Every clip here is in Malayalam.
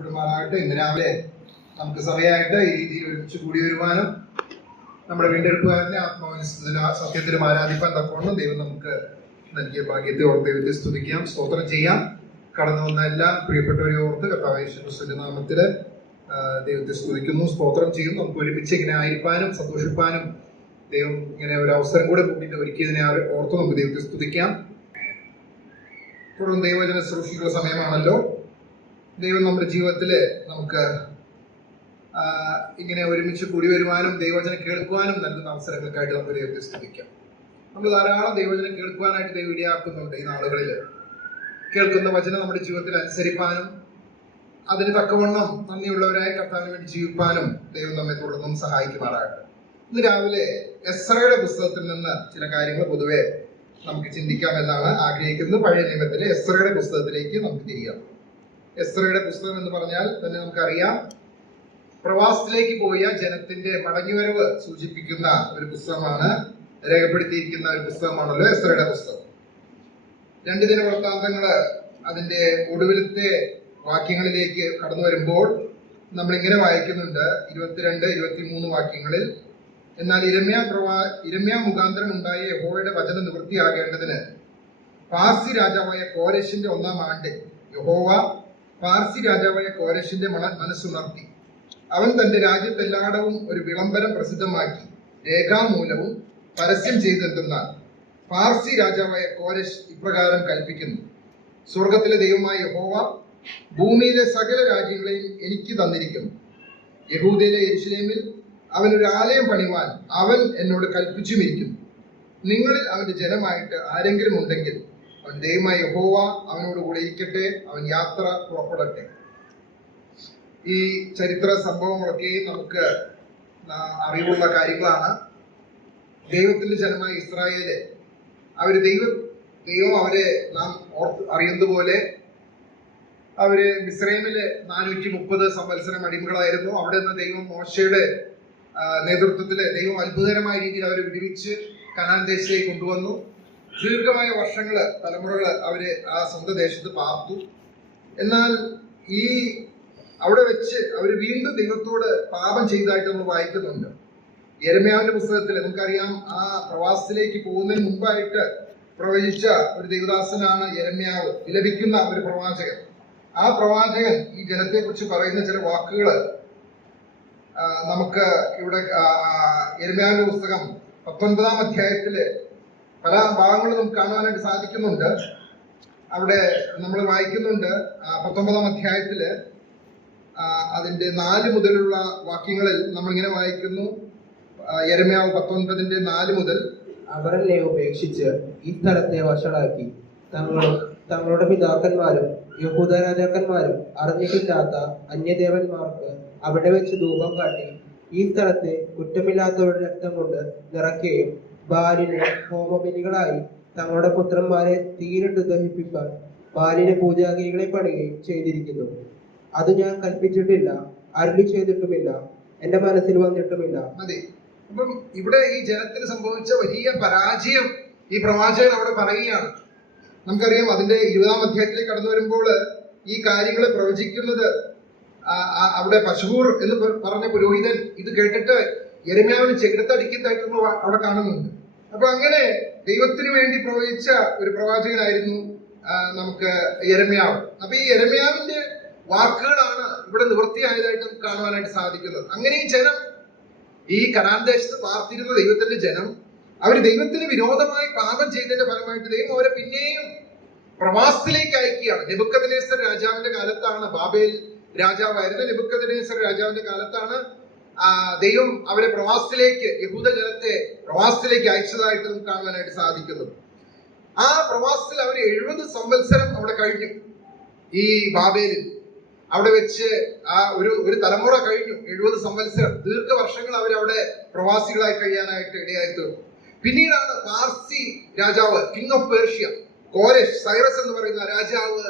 വാഴ്ത്തപ്പെടുമാറാകട്ടെ. ഇന്ന് രാവിലെ നമുക്ക് സഭയായിട്ട് ഈ രീതിയിൽ ഒരുമിച്ച് കൂടി വരുവാനും നമ്മുടെ വീണ്ടെടുപ്പുകാരനെ ആത്മാവിന് സത്യത്തിലും ആരാധിപ്പാൻ തക്കവണ്ണം ദൈവം നമുക്ക് നൽകിയ ഭാഗ്യത്തെ ഓർത്ത് ദൈവത്തെ സ്തുതിക്കാം, സ്തോത്രം ചെയ്യാം. കടന്നു വന്ന എല്ലാ പ്രിയപ്പെട്ടവരെ ഓർത്ത് കർത്താവായ യേശു ക്രിസ്തുവിന്റെ നാമത്തില് ദൈവത്തെ സ്തുതിക്കുന്നു, സ്തോത്രം ചെയ്യുന്നു. നമുക്ക് ഒരുമിച്ച് ഇങ്ങനെ ആയിരിക്കാനും സന്തോഷിപ്പാനും ദൈവം ഇങ്ങനെ ഒരു അവസരം കൂടെ കൂട്ടിയിട്ട് ഒരുക്കിയതിനെ ഓർത്ത് നമുക്ക് ദൈവത്തെ സ്തുതിക്കാം. തുടർന്ന് ദൈവവചന ശുശ്രൂഷിക്കുന്ന സമയമാണല്ലോ. ദൈവം നമ്മുടെ ജീവിതത്തില് നമുക്ക് ഇങ്ങനെ ഒരുമിച്ച് കൂടി വരുവാനും ദൈവവചനം കേൾക്കുവാനും നൽകുന്ന അവസരങ്ങൾക്കായിട്ട് നമുക്ക് ദൈവത്തെ സ്തുതിക്കാം. നമ്മൾ ധാരാളം ദൈവവചനം കേൾക്കുവാനായിട്ട് ദൈവം ഇടയാക്കുന്നുണ്ട്. ഈ നാളുകളിൽ കേൾക്കുന്ന വചനം നമ്മുടെ ജീവിതത്തിൽ അനുസരിപ്പാനും അതിന് തക്കവണ്ണം നന്ദിയുള്ളവരായ കർത്താവിന് വേണ്ടി ജീവിപ്പാനും ദൈവം നമ്മെ തുടർന്നും സഹായിക്കുമാറാകട്ടെ. ഇന്ന് രാവിലെ എസ്രയുടെ പുസ്തകത്തിൽ നിന്ന് ചില കാര്യങ്ങൾ പൊതുവെ നമുക്ക് ചിന്തിക്കാമെന്നാണ് ആഗ്രഹിക്കുന്നത്. പഴയ നിയമത്തിലെ എസ്രയുടെ പുസ്തകത്തിലേക്ക് നമുക്ക് തിരിയാം. എസ്രയുടെ പുസ്തകം എന്ന് പറഞ്ഞാൽ തന്നെ നമുക്കറിയാം, പ്രവാസത്തിലേക്ക് പോയ ജനത്തിന്റെ മടങ്ങിവരവ് സൂചിപ്പിക്കുന്ന ഒരു പുസ്തകമാണ്, രേഖപ്പെടുത്തിയിരിക്കുന്ന ഒരു പുസ്തകമാണല്ലോ എസ്രയുടെ പുസ്തകം. 2 ദിനവൃത്താന്തങ്ങള് അതിന്റെ ഒടുവിലത്തെ വാക്യങ്ങളിലേക്ക് കടന്നു വരുമ്പോൾ നമ്മളിങ്ങനെ വായിക്കുന്നുണ്ട്, 22, 23 വാക്യങ്ങളിൽ. എന്നാൽ ഇരമ്യാ മുഖാന്തരം ഉണ്ടായ യഹോവയുടെ വചനം നിവൃത്തിയാകേണ്ടതിന് പാർസി രാജാവായ കോരെശിന്റെ 1-ാം ആണ്ടിൽ യഹോവ പാർസി രാജാവായ കോരെശിന്റെ മനസ്സുണർത്തി. അവൻ തന്റെ രാജ്യത്തെല്ലായിടവും ഒരു വിളംബരം പ്രസിദ്ധമാക്കി രേഖാമൂലവും പരസ്യം ചെയ്തെന്നാൽ പാർസി രാജാവായ കോരെശ് ഇപ്രകാരം കൽപ്പിക്കുന്നു: സ്വർഗത്തിലെ ദൈവമായ യഹോവ ഭൂമിയിലെ സകല രാജ്യങ്ങളെയും എനിക്ക് തന്നിരിക്കുന്നു. യഹൂദയിലെ യെരൂശലേമിൽ അവൻ ഒരു ആലയം പണിവാൻ അവൻ എന്നോട് കൽപ്പിച്ചുമിരിക്കുന്നു. നിങ്ങളിൽ അവന്റെ ജനമായിട്ട് ആരെങ്കിലും ഉണ്ടെങ്കിൽ അവൻ ദൈവമായ യഹോവ അവനോട് കൂടെ ഇരിക്കട്ടെ, അവൻ യാത്ര പുറപ്പെടട്ടെ. ഈ ചരിത്ര സംഭവങ്ങളൊക്കെ നമുക്ക് അറിവുള്ള കാര്യങ്ങളാണ്. ദൈവത്തിന്റെ ജനമായ ഇസ്രായേല് ദൈവം അവരെ നാം അറിയുന്നത് പോലെ അവര് മിസ്രൈമില് 430 സംവത്സരം അടിമകളായിരുന്നു. അവിടെ നിന്ന് ദൈവം മോശയുടെ നേതൃത്വത്തില് ദൈവം അത്ഭുതകരമായ രീതിയിൽ അവരെ വിടുവിച്ച് കനാൻ ദേശത്തേക്ക് കൊണ്ടുവന്നു. ദീർഘമായ വർഷങ്ങള്, തലമുറകള് അവര് ആ സ്വന്തം ദേശത്ത് പാർത്തു. എന്നാൽ ഈ അവിടെ വെച്ച് അവര് വീണ്ടും ദൈവത്തോട് പാപം ചെയ്തതായിട്ട് നമ്മൾ വായിക്കുന്നുണ്ട്. യെരമ്യാവിന്റെ പുസ്തകത്തിൽ നമുക്കറിയാം, ആ പ്രവാസത്തിലേക്ക് പോകുന്നതിന് മുമ്പായിട്ട് പ്രവചിച്ച ഒരു ദൈവദാസനാണ് യെരമ്യാവ്, വിലപിക്കുന്ന ഒരു പ്രവാചകൻ. ആ പ്രവാചകൻ ഈ ജനത്തെ കുറിച്ച് പറയുന്ന ചില വാക്കുകള് നമുക്ക് ഇവിടെ യെരമ്യാവിന്റെ പുസ്തകം 19-ാം അധ്യായത്തില് പല ഭാഗങ്ങളും നമുക്ക് കാണുവാനായിട്ട് സാധിക്കുന്നുണ്ട്. അവിടെ നമ്മൾ വായിക്കുന്നുണ്ട്, 19-ാം അധ്യായത്തില് അതിന്റെ 4 മുതലുള്ള വാക്യങ്ങളിൽ നമ്മളിങ്ങനെ വായിക്കുന്നു. യെരമ്യാവ് 19-4 മുതൽ: അവർ എന്നെ ഉപേക്ഷിച്ച് ഈ സ്ഥലത്തെ വഷളാക്കി തങ്ങളുടെ പിതാക്കന്മാരും യഹൂദ രാജാക്കന്മാരും അറിഞ്ഞിട്ടില്ലാത്ത അന്യദേവന്മാർക്ക് അവിടെ വെച്ച് ധൂപം കാട്ടി ഈ സ്ഥലത്തെ കുറ്റമില്ലാത്തവരുടെ രക്തം കൊണ്ട് നിറയ്ക്കുകയും ബാലിന് ഹോമബലികളായി തങ്ങളുടെ പുത്രന്മാരെ തീരിട്ട് ദഹിപ്പിക്കാൻ ബാലിന് പൂജാഗിരികളെ പണിയുകയും ചെയ്തിരിക്കുന്നു. അത് ഞാൻ കൽപ്പിച്ചിട്ടില്ല, അരുളി ചെയ്തിട്ടുമില്ല, എന്റെ മനസ്സിൽ വന്നിട്ടുമില്ല. അതെ, അപ്പം ഇവിടെ ഈ ജനത്തിന് സംഭവിച്ച വലിയ പരാജയം ഈ പ്രവാചകൻ അവിടെ പറയുകയാണ്. നമുക്കറിയാം, അതിന്റെ 20-ാം അധ്യായത്തിലേക്ക് കടന്നു വരുമ്പോൾ ഈ കാര്യങ്ങൾ പ്രവചിക്കുന്നത് അവിടെ പശൂർ എന്ന് പറഞ്ഞ പുരോഹിതൻ ഇത് കേട്ടിട്ട് യെരമ്യാവിന് ചെകിടത്തടിക്കുന്നതായിട്ട് നമ്മൾ അവിടെ കാണുന്നുണ്ട്. അപ്പൊ അങ്ങനെ ദൈവത്തിന് വേണ്ടി പ്രവചിച്ച ഒരു പ്രവാചകനായിരുന്നു നമുക്ക് യെരമ്യാവ്. അപ്പൊ ഈ യെരമ്യാവിന്റെ വാക്കുകളാണ് ഇവിടെ നിവൃത്തിയായതായിട്ട് നമുക്ക് കാണുവാനായിട്ട് സാധിക്കുന്നത്. അങ്ങനെ ഈ ജനം, ഈ കനാൻ ദേശത്ത് പാർത്തിരുന്ന ദൈവത്തിന്റെ ജനം, അവര് ദൈവത്തിന് വിരോധമായി പാപം ചെയ്തതിന്റെ ഫലമായിട്ട് ദൈവം അവരെ പിന്നെയും പ്രവാസത്തിലേക്ക് അയക്കുകയാണ്. നെബൂഖദ്നേസർ രാജാവിന്റെ കാലത്താണ്, ബാബേൽ രാജാവായിരുന്ന നെബൂഖദ്നേസർ രാജാവിന്റെ കാലത്താണ് ദൈവം അവരെ പ്രവാസത്തിലേക്ക്, യഹൂദ ജനത്തെ പ്രവാസത്തിലേക്ക് അയച്ചതായിട്ട് നമുക്ക് കാണുവാനായിട്ട് സാധിക്കുന്നത്. ആ പ്രവാസത്തിൽ അവർ 70 സംവത്സരം അവിടെ കഴിഞ്ഞു. ഈ ബാബേലിൽ അവിടെ വെച്ച് ഒരു തലമുറ കഴിഞ്ഞു. 70 സംവത്സരം, ദീർഘവർഷങ്ങൾ അവരവിടെ പ്രവാസികളായി കഴിയാനായിട്ട് ഇടയായി തീർന്നു. പിന്നീടാണ് പാർസി രാജാവ്, കിങ് ഓഫ് പേർഷ്യ, കോരെഷ്, സൈറസ് എന്ന് പറയുന്ന രാജാവ്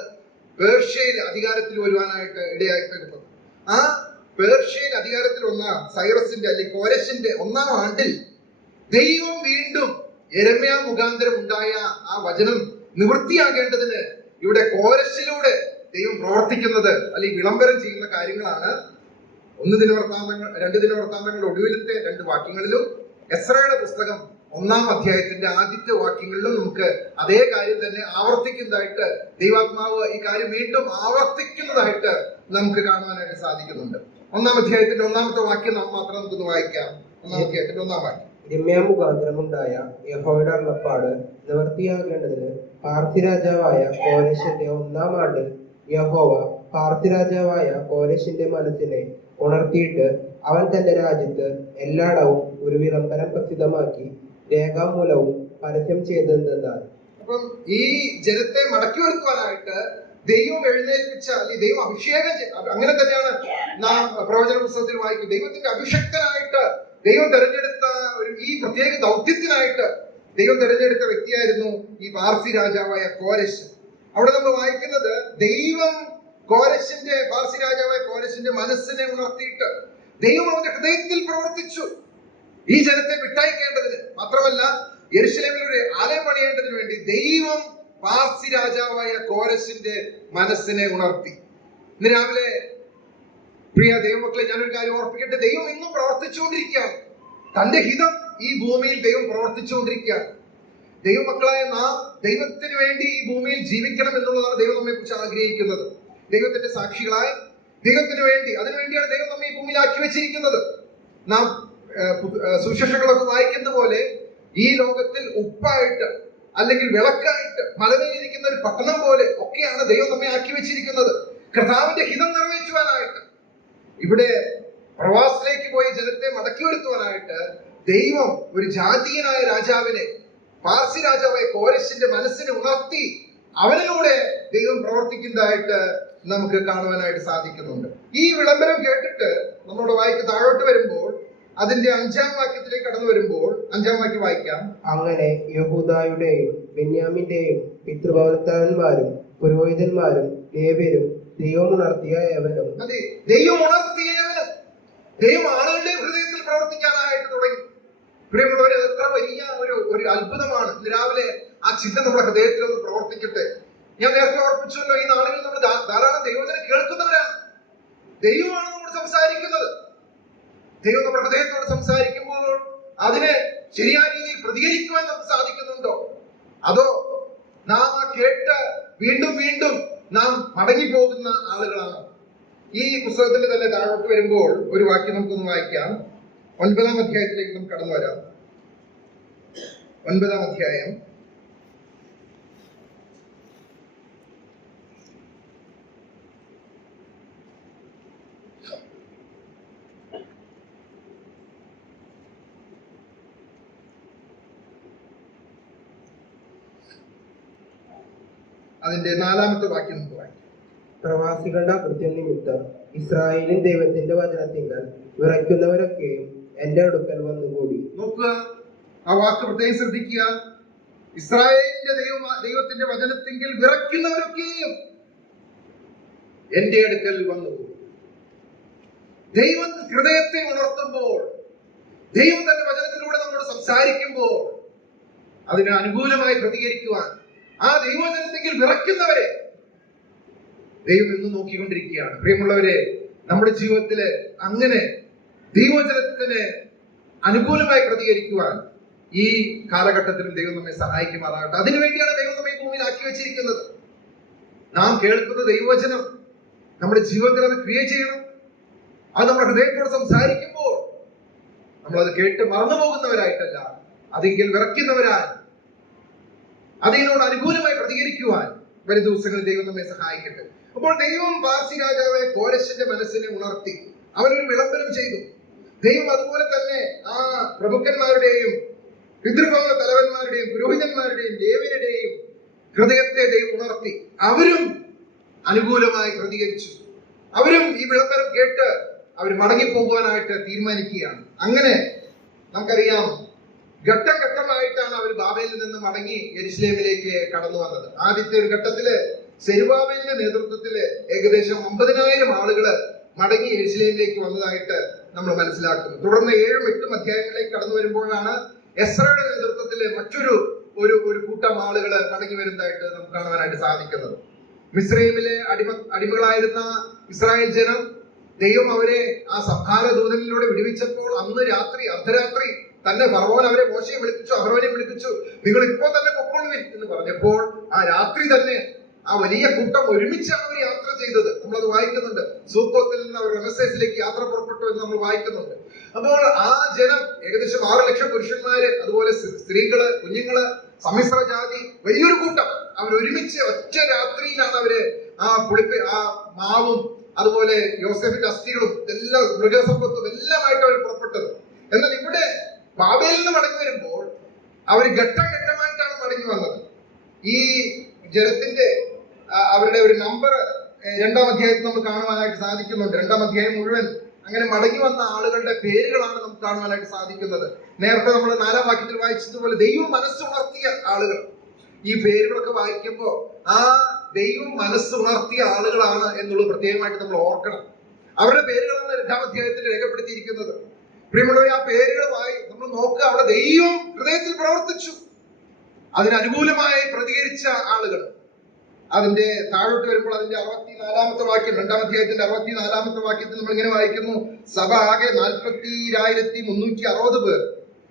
പേർഷ്യയിൽ അധികാരത്തിൽ വരുവാനായിട്ട് ഇടയായി തീർന്നത്. ആ പേർഷ്യയിൽ അധികാരത്തിൽ വന്ന സൈറസിന്റെ അല്ലെങ്കിൽ കോരെഷിന്റെ 1-ാം ആണ്ടിൽ ദൈവം വീണ്ടും യെരമ്യാ മുഖാന്തരം ഉണ്ടായ ആ വചനം നിവൃത്തിയാകേണ്ടതിന് ഇവിടെ കോരെശിലൂടെ ദൈവം പ്രവർത്തിക്കുന്നത് അല്ലെങ്കിൽ വിളംബരം ചെയ്യുന്ന കാര്യങ്ങളാണ് 1 ദിനവൃത്താന്തങ്ങൾ 2 ദിനവൃത്താന്തങ്ങളുടെ ഒടുവിലത്തെ 2 വാക്യങ്ങളിലും എസ്രയുടെ പുസ്തകം 1-ാം അധ്യായത്തിന്റെ ആദ്യത്തെ വാക്യങ്ങളിലും നമുക്ക് അതേ കാര്യം തന്നെ ആവർത്തിക്കുന്നതായിട്ട് ദൈവാത്മാവ് ഈ കാര്യം വീണ്ടും ആവർത്തിക്കുന്നതായിട്ട് നമുക്ക് കാണുവാനായിട്ട് സാധിക്കുന്നുണ്ട്. 1-ാം അധ്യായത്തിന്റെ 1-ാമത്തെ വാക്യം നാം മാത്രം നമുക്കൊന്ന് വായിക്കാം. 1-ാം അധ്യായത്തിന്റെ 1-ാം വാക്യം. രമ്യാമുഖാന്തരമുണ്ടായ യഹോവയുടെ അരുളപ്പാട് നിവൃത്തിയാകേണ്ടതിന് പാർസി രാജാവായ കോരെശിന്റെ 1-ാം ആണ്ടിൽ യഹോവ പാർസി രാജാവായ കോരെശിന്റെ മനസ്സിനെ ഉണർത്തിയിട്ട് അവൻ തന്റെ രാജ്യത്ത് എല്ലായിടവും ഒരു വിളംബരം പ്രസിദ്ധമാക്കി രേഖാമൂലവും പരസ്യം ചെയ്തതെന്നാൽ. അപ്പം ഈ ജനത്തെ മടക്കി വരുത്തുവാനായിട്ട് ദൈവം എഴുന്നേൽപ്പിച്ച അല്ലെങ്കിൽ ദൈവം അഭിഷേകം അങ്ങനെ തന്നെയാണ് നാം പ്രവചന പുസ്തകത്തിൽ വായിക്കുന്നത്. ദൈവത്തിന്റെ അഭിഷക്തനായിട്ട് ദൈവം തെരഞ്ഞെടുത്ത ഈ പ്രത്യേക ദൗത്യത്തിനായിട്ട് ദൈവം തെരഞ്ഞെടുത്ത വ്യക്തിയായിരുന്നു ഈ പാർസി രാജാവായ കോരെശ്. അവിടെ നമ്മൾ വായിക്കുന്നത് ദൈവം പാർസി രാജാവായ കോരെശിന്റെ മനസ്സിനെ ഉണർത്തിയിട്ട് ദൈവം അവന്റെ ഹൃദയത്തിൽ പ്രവർത്തിച്ചു ഈ ജനത്തെ വിട്ടയക്കേണ്ടതിന്. മാത്രമല്ല യെരുശലേമിൽ ഒരു ആലയം പണിയേണ്ടതിന് വേണ്ടി ദൈവം പാർസി രാജാവായ കോരെശിന്റെ മനസ്സിനെ ഉണർത്തി. ഇന്ന് രാവിലെ പ്രിയ ദൈവമക്കളെ, ഞാനൊരു കാര്യം ഓർപ്പിക്കട്ടെ. ദൈവം ഇന്നും പ്രവർത്തിച്ചുകൊണ്ടിരിക്കുകയാണ്. തന്റെ ഹിതം ഈ ഭൂമിയിൽ ദൈവം പ്രവർത്തിച്ചുകൊണ്ടിരിക്കുകയാണ്. ദൈവമക്കളായ നാം ദൈവത്തിന് വേണ്ടി ഈ ഭൂമിയിൽ ജീവിക്കണം എന്നുള്ളതാണ് ദൈവം നമ്മെ കുറിച്ച് ആഗ്രഹിക്കുന്നത്. ദൈവത്തിന്റെ സാക്ഷികളായി ദൈവത്തിന് വേണ്ടി, അതിനുവേണ്ടിയാണ് ദൈവം നമ്മെ ഈ ഭൂമിയിലാക്കി വെച്ചിരിക്കുന്നത്. നാം സുവിശേഷങ്ങളൊക്കെ വായിക്കുന്ന പോലെ ഈ ലോകത്തിൽ ഉപ്പായിട്ട് അല്ലെങ്കിൽ വിളക്കായിട്ട് മലമേലിരിക്കുന്ന ഒരു പട്ടണം പോലെ ഒക്കെയാണ് ദൈവം നമ്മെ ആക്കി വെച്ചിരിക്കുന്നത്, കർത്താവിന്റെ ഹിതം നിറവേറ്റുവാനായിട്ട്. ഇവിടെ പ്രവാസത്തിലേക്ക് പോയി ജനത്തെ മടക്കി വരുത്തുവാനായിട്ട് ദൈവം ഒരു ജാതീയനായ രാജാവിനെ, പാർസി രാജാവായ കോരെശിന്റെ മനസ്സിനെ ഉണർത്തി അവനിലൂടെ ദൈവം പ്രവർത്തിക്കുന്നതായിട്ട് നമുക്ക് കാണുവാനായിട്ട് സാധിക്കുന്നുണ്ട്. ഈ വിളംബരം കേട്ടിട്ട് നമ്മളോട് വായിക്ക് താഴോട്ട് വരുമ്പോൾ അതിന്റെ 5-ാം വാക്യത്തിലേക്ക് കടന്നു വരുമ്പോൾ 5-ാം വാക്യം വായിക്കാം. അങ്ങനെ യഹൂദായുടെയും ബെന്യാമിന്റെയും പിതൃഭവനന്മാരും പുരോഹിതന്മാരും ലേവ്യരും ദൈവം ഉണർത്തിയ ഏവനും. അതെ, ദൈവം ഉണർത്തിയവനും ദൈവം ആളുകളുടെ ഹൃദയത്തിൽ പ്രവർത്തിക്കാനായിട്ട് തുടങ്ങി. പ്രിയമുള്ളവരെ, എത്ര വലിയ ഒരു അത്ഭുതമാണ്. ഇന്ന് രാവിലെ ആ ചിന്ത നമ്മുടെ ഹൃദയത്തിൽ ഒന്ന് പ്രവർത്തിക്കട്ടെ. ഞാൻ നേരത്തെ ഓർപ്പിച്ചല്ലോ, ഈ നാളുകളിൽ നമ്മൾ ധാരാളം ദൈവവചനം കേൾക്കുന്നവരാണ്. ദൈവമാണ് നമ്മോട് സംസാരിക്കുന്നത്. ദൈവം നമ്മുടെ ഹൃദയത്തോട് സംസാരിക്കുമ്പോൾ അതിനെ ശരിയായ രീതിയിൽ പ്രതികരിക്കുവാൻ നമുക്ക് സാധിക്കുന്നുണ്ടോ? അതോ നാം കേട്ട് വീണ്ടും വീണ്ടും നാം മടങ്ങിപ്പോകുന്ന ആളുകളാണോ? ഈ പുസ്തകത്തിന്റെ തന്നെ താഴോട്ട് വരുമ്പോൾ ഒരു വാക്യം നമുക്കൊന്ന് വായിക്കാം. 9-ാം അധ്യായത്തിലേക്ക് നമുക്ക് കടന്നു വരാം. 9-ാം അധ്യായം അതിന്റെ 4-ാമത്തെ വാക്യം നമുക്ക് വായിക്കാം. പ്രവാസികളുടെ അകൃത്യം നിമിത്തം ഇസ്രായേലിൻ ദൈവത്തിന്റെ വചനത്തിങ്കൽ വിറയ്ക്കുന്നവരൊക്കെയും എന്റെ അടുക്കൽ വന്നുകൂടി. നോക്കുക, ആ വാക്ക് പ്രത്യേകം ശ്രദ്ധിക്കുക. ഇസ്രായേലിന്റെ ദൈവത്തിന്റെ വചനത്തിങ്കിൽ വിറയ്ക്കുന്നവരൊക്കെയും എന്റെ അടുക്കൽ വന്നുകൂടി. ദൈവം ഹൃദയത്തെ ഉണർത്തുമ്പോൾ, ദൈവം തന്റെ വചനത്തിലൂടെ നമ്മോട് സംസാരിക്കുമ്പോൾ അതിന് അനുകൂലമായി പ്രതികരിക്കുവാൻ ആ ദൈവവചനത്തിൽ വിറയ്ക്കുന്നവരെ ദൈവം ഇന്ന് നോക്കിക്കൊണ്ടിരിക്കുകയാണ്. പ്രിയമുള്ളവരെ, നമ്മുടെ ജീവിതത്തില് അങ്ങനെ ദൈവവചനത്തിന് അനുകൂലമായി പ്രതികരിക്കുവാൻ ഈ കാലഘട്ടത്തിലും ദൈവം നമ്മെ സഹായിക്കുമാറാകട്ടെ. അതിനുവേണ്ടിയാണ് ദൈവം നമ്മെ ഭൂമിയിൽ ആക്കി വെച്ചിരിക്കുന്നത്. നാം കേൾക്കുന്ന ദൈവവചനം നമ്മുടെ ജീവിതത്തിൽ അത് ക്രിയ ചെയ്യണം. അത് നമ്മുടെ ഹൃദയത്തോട് സംസാരിക്കുമ്പോൾ നമ്മളത് കേട്ട് മറന്നു പോകുന്നവരായിട്ടല്ല, അതെങ്കിൽ വിറയ്ക്കുന്നവരായി അതിനോട് അനുകൂലമായി പ്രതികരിക്കുവാൻ വരും ദിവസങ്ങളിൽ ദൈവം നമ്മെ സഹായിക്കട്ടെ. അപ്പോൾ ദൈവം പാർസി രാജാവായ കോരെശിന്റെ മനസ്സിനെ ഉണർത്തി അവനൊരു വിളംബരം ചെയ്തു. ദൈവം അതുപോലെ തന്നെ ആ പ്രഭുക്കന്മാരുടെയും പിതൃഭവന തലവന്മാരുടെയും പുരോഹിതന്മാരുടെയും ലേവ്യരുടെയും ഹൃദയത്തെ ദൈവം ഉണർത്തി. അവരും അനുകൂലമായി പ്രതികരിച്ചു. അവരും ഈ വിളംബരം കേട്ട് അവർ മടങ്ങിപ്പോകുവാനായിട്ട് തീരുമാനിക്കുകയാണ്. അങ്ങനെ നമുക്കറിയാം, ഘട്ടം ഘട്ടമായിട്ടാണ് അവർ ബാബേലിൽ നിന്ന് മടങ്ങി യെരുശലേമിലേക്ക് കടന്നു വന്നത്. ആദ്യത്തെ ഒരു ഘട്ടത്തില് സെരുബാബേലിന്റെ നേതൃത്വത്തില് ഏകദേശം 50,000 ആളുകള് മടങ്ങി യെരുശലേമിലേക്ക് വന്നതായിട്ട് നമ്മൾ മനസ്സിലാക്കുന്നു. തുടർന്ന് 7-ഉം 8-ഉം അധ്യായങ്ങളിലേക്ക് കടന്നു വരുമ്പോഴാണ് എസ്രയുടെ നേതൃത്വത്തില് മറ്റൊരു ഒരു കൂട്ടം ആളുകള് മടങ്ങി വരുന്നതായിട്ട് നമുക്ക് കാണുവാനായിട്ട് സാധിക്കുന്നത്. മിസ്രൈമിലെ അടിമകളായിരുന്ന ഇസ്രായേൽ ജനം ദൈവം അവരെ ആ സംഹാര ദൂതനിലൂടെ വിടുവിച്ചപ്പോൾ അന്ന് രാത്രി അർദ്ധരാത്രി തന്നെ ഫറവോൻ അവരെ മോശയെ വിളിപ്പിച്ചു, അഹ്റോനെ വിളിപ്പിച്ചു, നിങ്ങൾ ഇപ്പോൾ തന്നെ പൊക്കോളുവിൻ എന്ന് പറഞ്ഞപ്പോൾ ആ രാത്രി തന്നെ ആ വലിയ കൂട്ടം ഒരുമിച്ചാണ് അവർ യാത്ര ചെയ്തത്. നമ്മളത് വായിക്കുന്നുണ്ട്. സൂക്കോത്തിൽ നിന്ന് അവർ റമസേസിലേക്ക് യാത്ര പുറപ്പെട്ടു എന്ന് നമ്മൾ വായിക്കുന്നുണ്ട്. അപ്പോൾ ആ ജനം ഏകദേശം 6 ലക്ഷം പുരുഷന്മാര്, അതുപോലെ സ്ത്രീകള്, കുഞ്ഞുങ്ങള്, സമ്മിശ്ര ജാതി, വലിയൊരു കൂട്ടം അവർ ഒരുമിച്ച് ഒറ്റ രാത്രിയിലാണ് അവര് ആ മാവും അതുപോലെ യോസേഫിന്റെ അസ്ഥികളും എല്ലാം മൃഗസമ്പത്തും എല്ലാമായിട്ട് അവർ പുറപ്പെട്ടത്. എന്നാൽ ഇവിടെ ബാബേലിൽ നിന്ന് മടങ്ങി വരുമ്പോൾ അവർ ഘട്ടം ഘട്ടമായിട്ടാണ് മടങ്ങി വന്നത്. ഈ ജനത്തിന്റെ അവരുടെ ഒരു നമ്പർ 2-ാം അധ്യായത്തിൽ നമുക്ക് കാണുവാനായിട്ട് സാധിക്കുന്നുണ്ട്. 2-ാം അധ്യായം മുഴുവൻ അങ്ങനെ മടങ്ങി വന്ന ആളുകളുടെ പേരുകളാണ് നമുക്ക് കാണുവാനായിട്ട് സാധിക്കുന്നത്. നേരത്തെ നമ്മൾ 4-ാം വാക്യത്തിൽ വായിച്ചതുപോലെ ദൈവം മനസ്സുണർത്തിയ ആളുകൾ. ഈ പേരുകളൊക്കെ വായിക്കുമ്പോൾ ആ ദൈവം മനസ്സുണർത്തിയ ആളുകളാണ് എന്നുള്ളത് പ്രത്യേകമായിട്ട് നമ്മൾ ഓർക്കണം. അവരുടെ പേരുകളാണ് 2-ാം അധ്യായത്തിൽ രേഖപ്പെടുത്തിയിരിക്കുന്നത്. പ്രിയമുള്ളവരെ, ആ പേരുകളുമായി നമ്മൾ നോക്കുക. അവിടെ ദൈവം ഹൃദയത്തിൽ പ്രവർത്തിച്ചു, അതിനനുകൂലമായി പ്രതികരിച്ച ആളുകൾ. അതിന്റെ താഴോട്ട് വരുമ്പോൾ അതിന്റെ 64-ാമത്തെ വാക്യം, 2-ാം അധ്യായത്തിന്റെ 64-ാമത്തെ വാക്യത്തിൽ നമ്മൾ ഇങ്ങനെ വായിക്കുന്നു: സഭ ആകെ 40,360 പേർ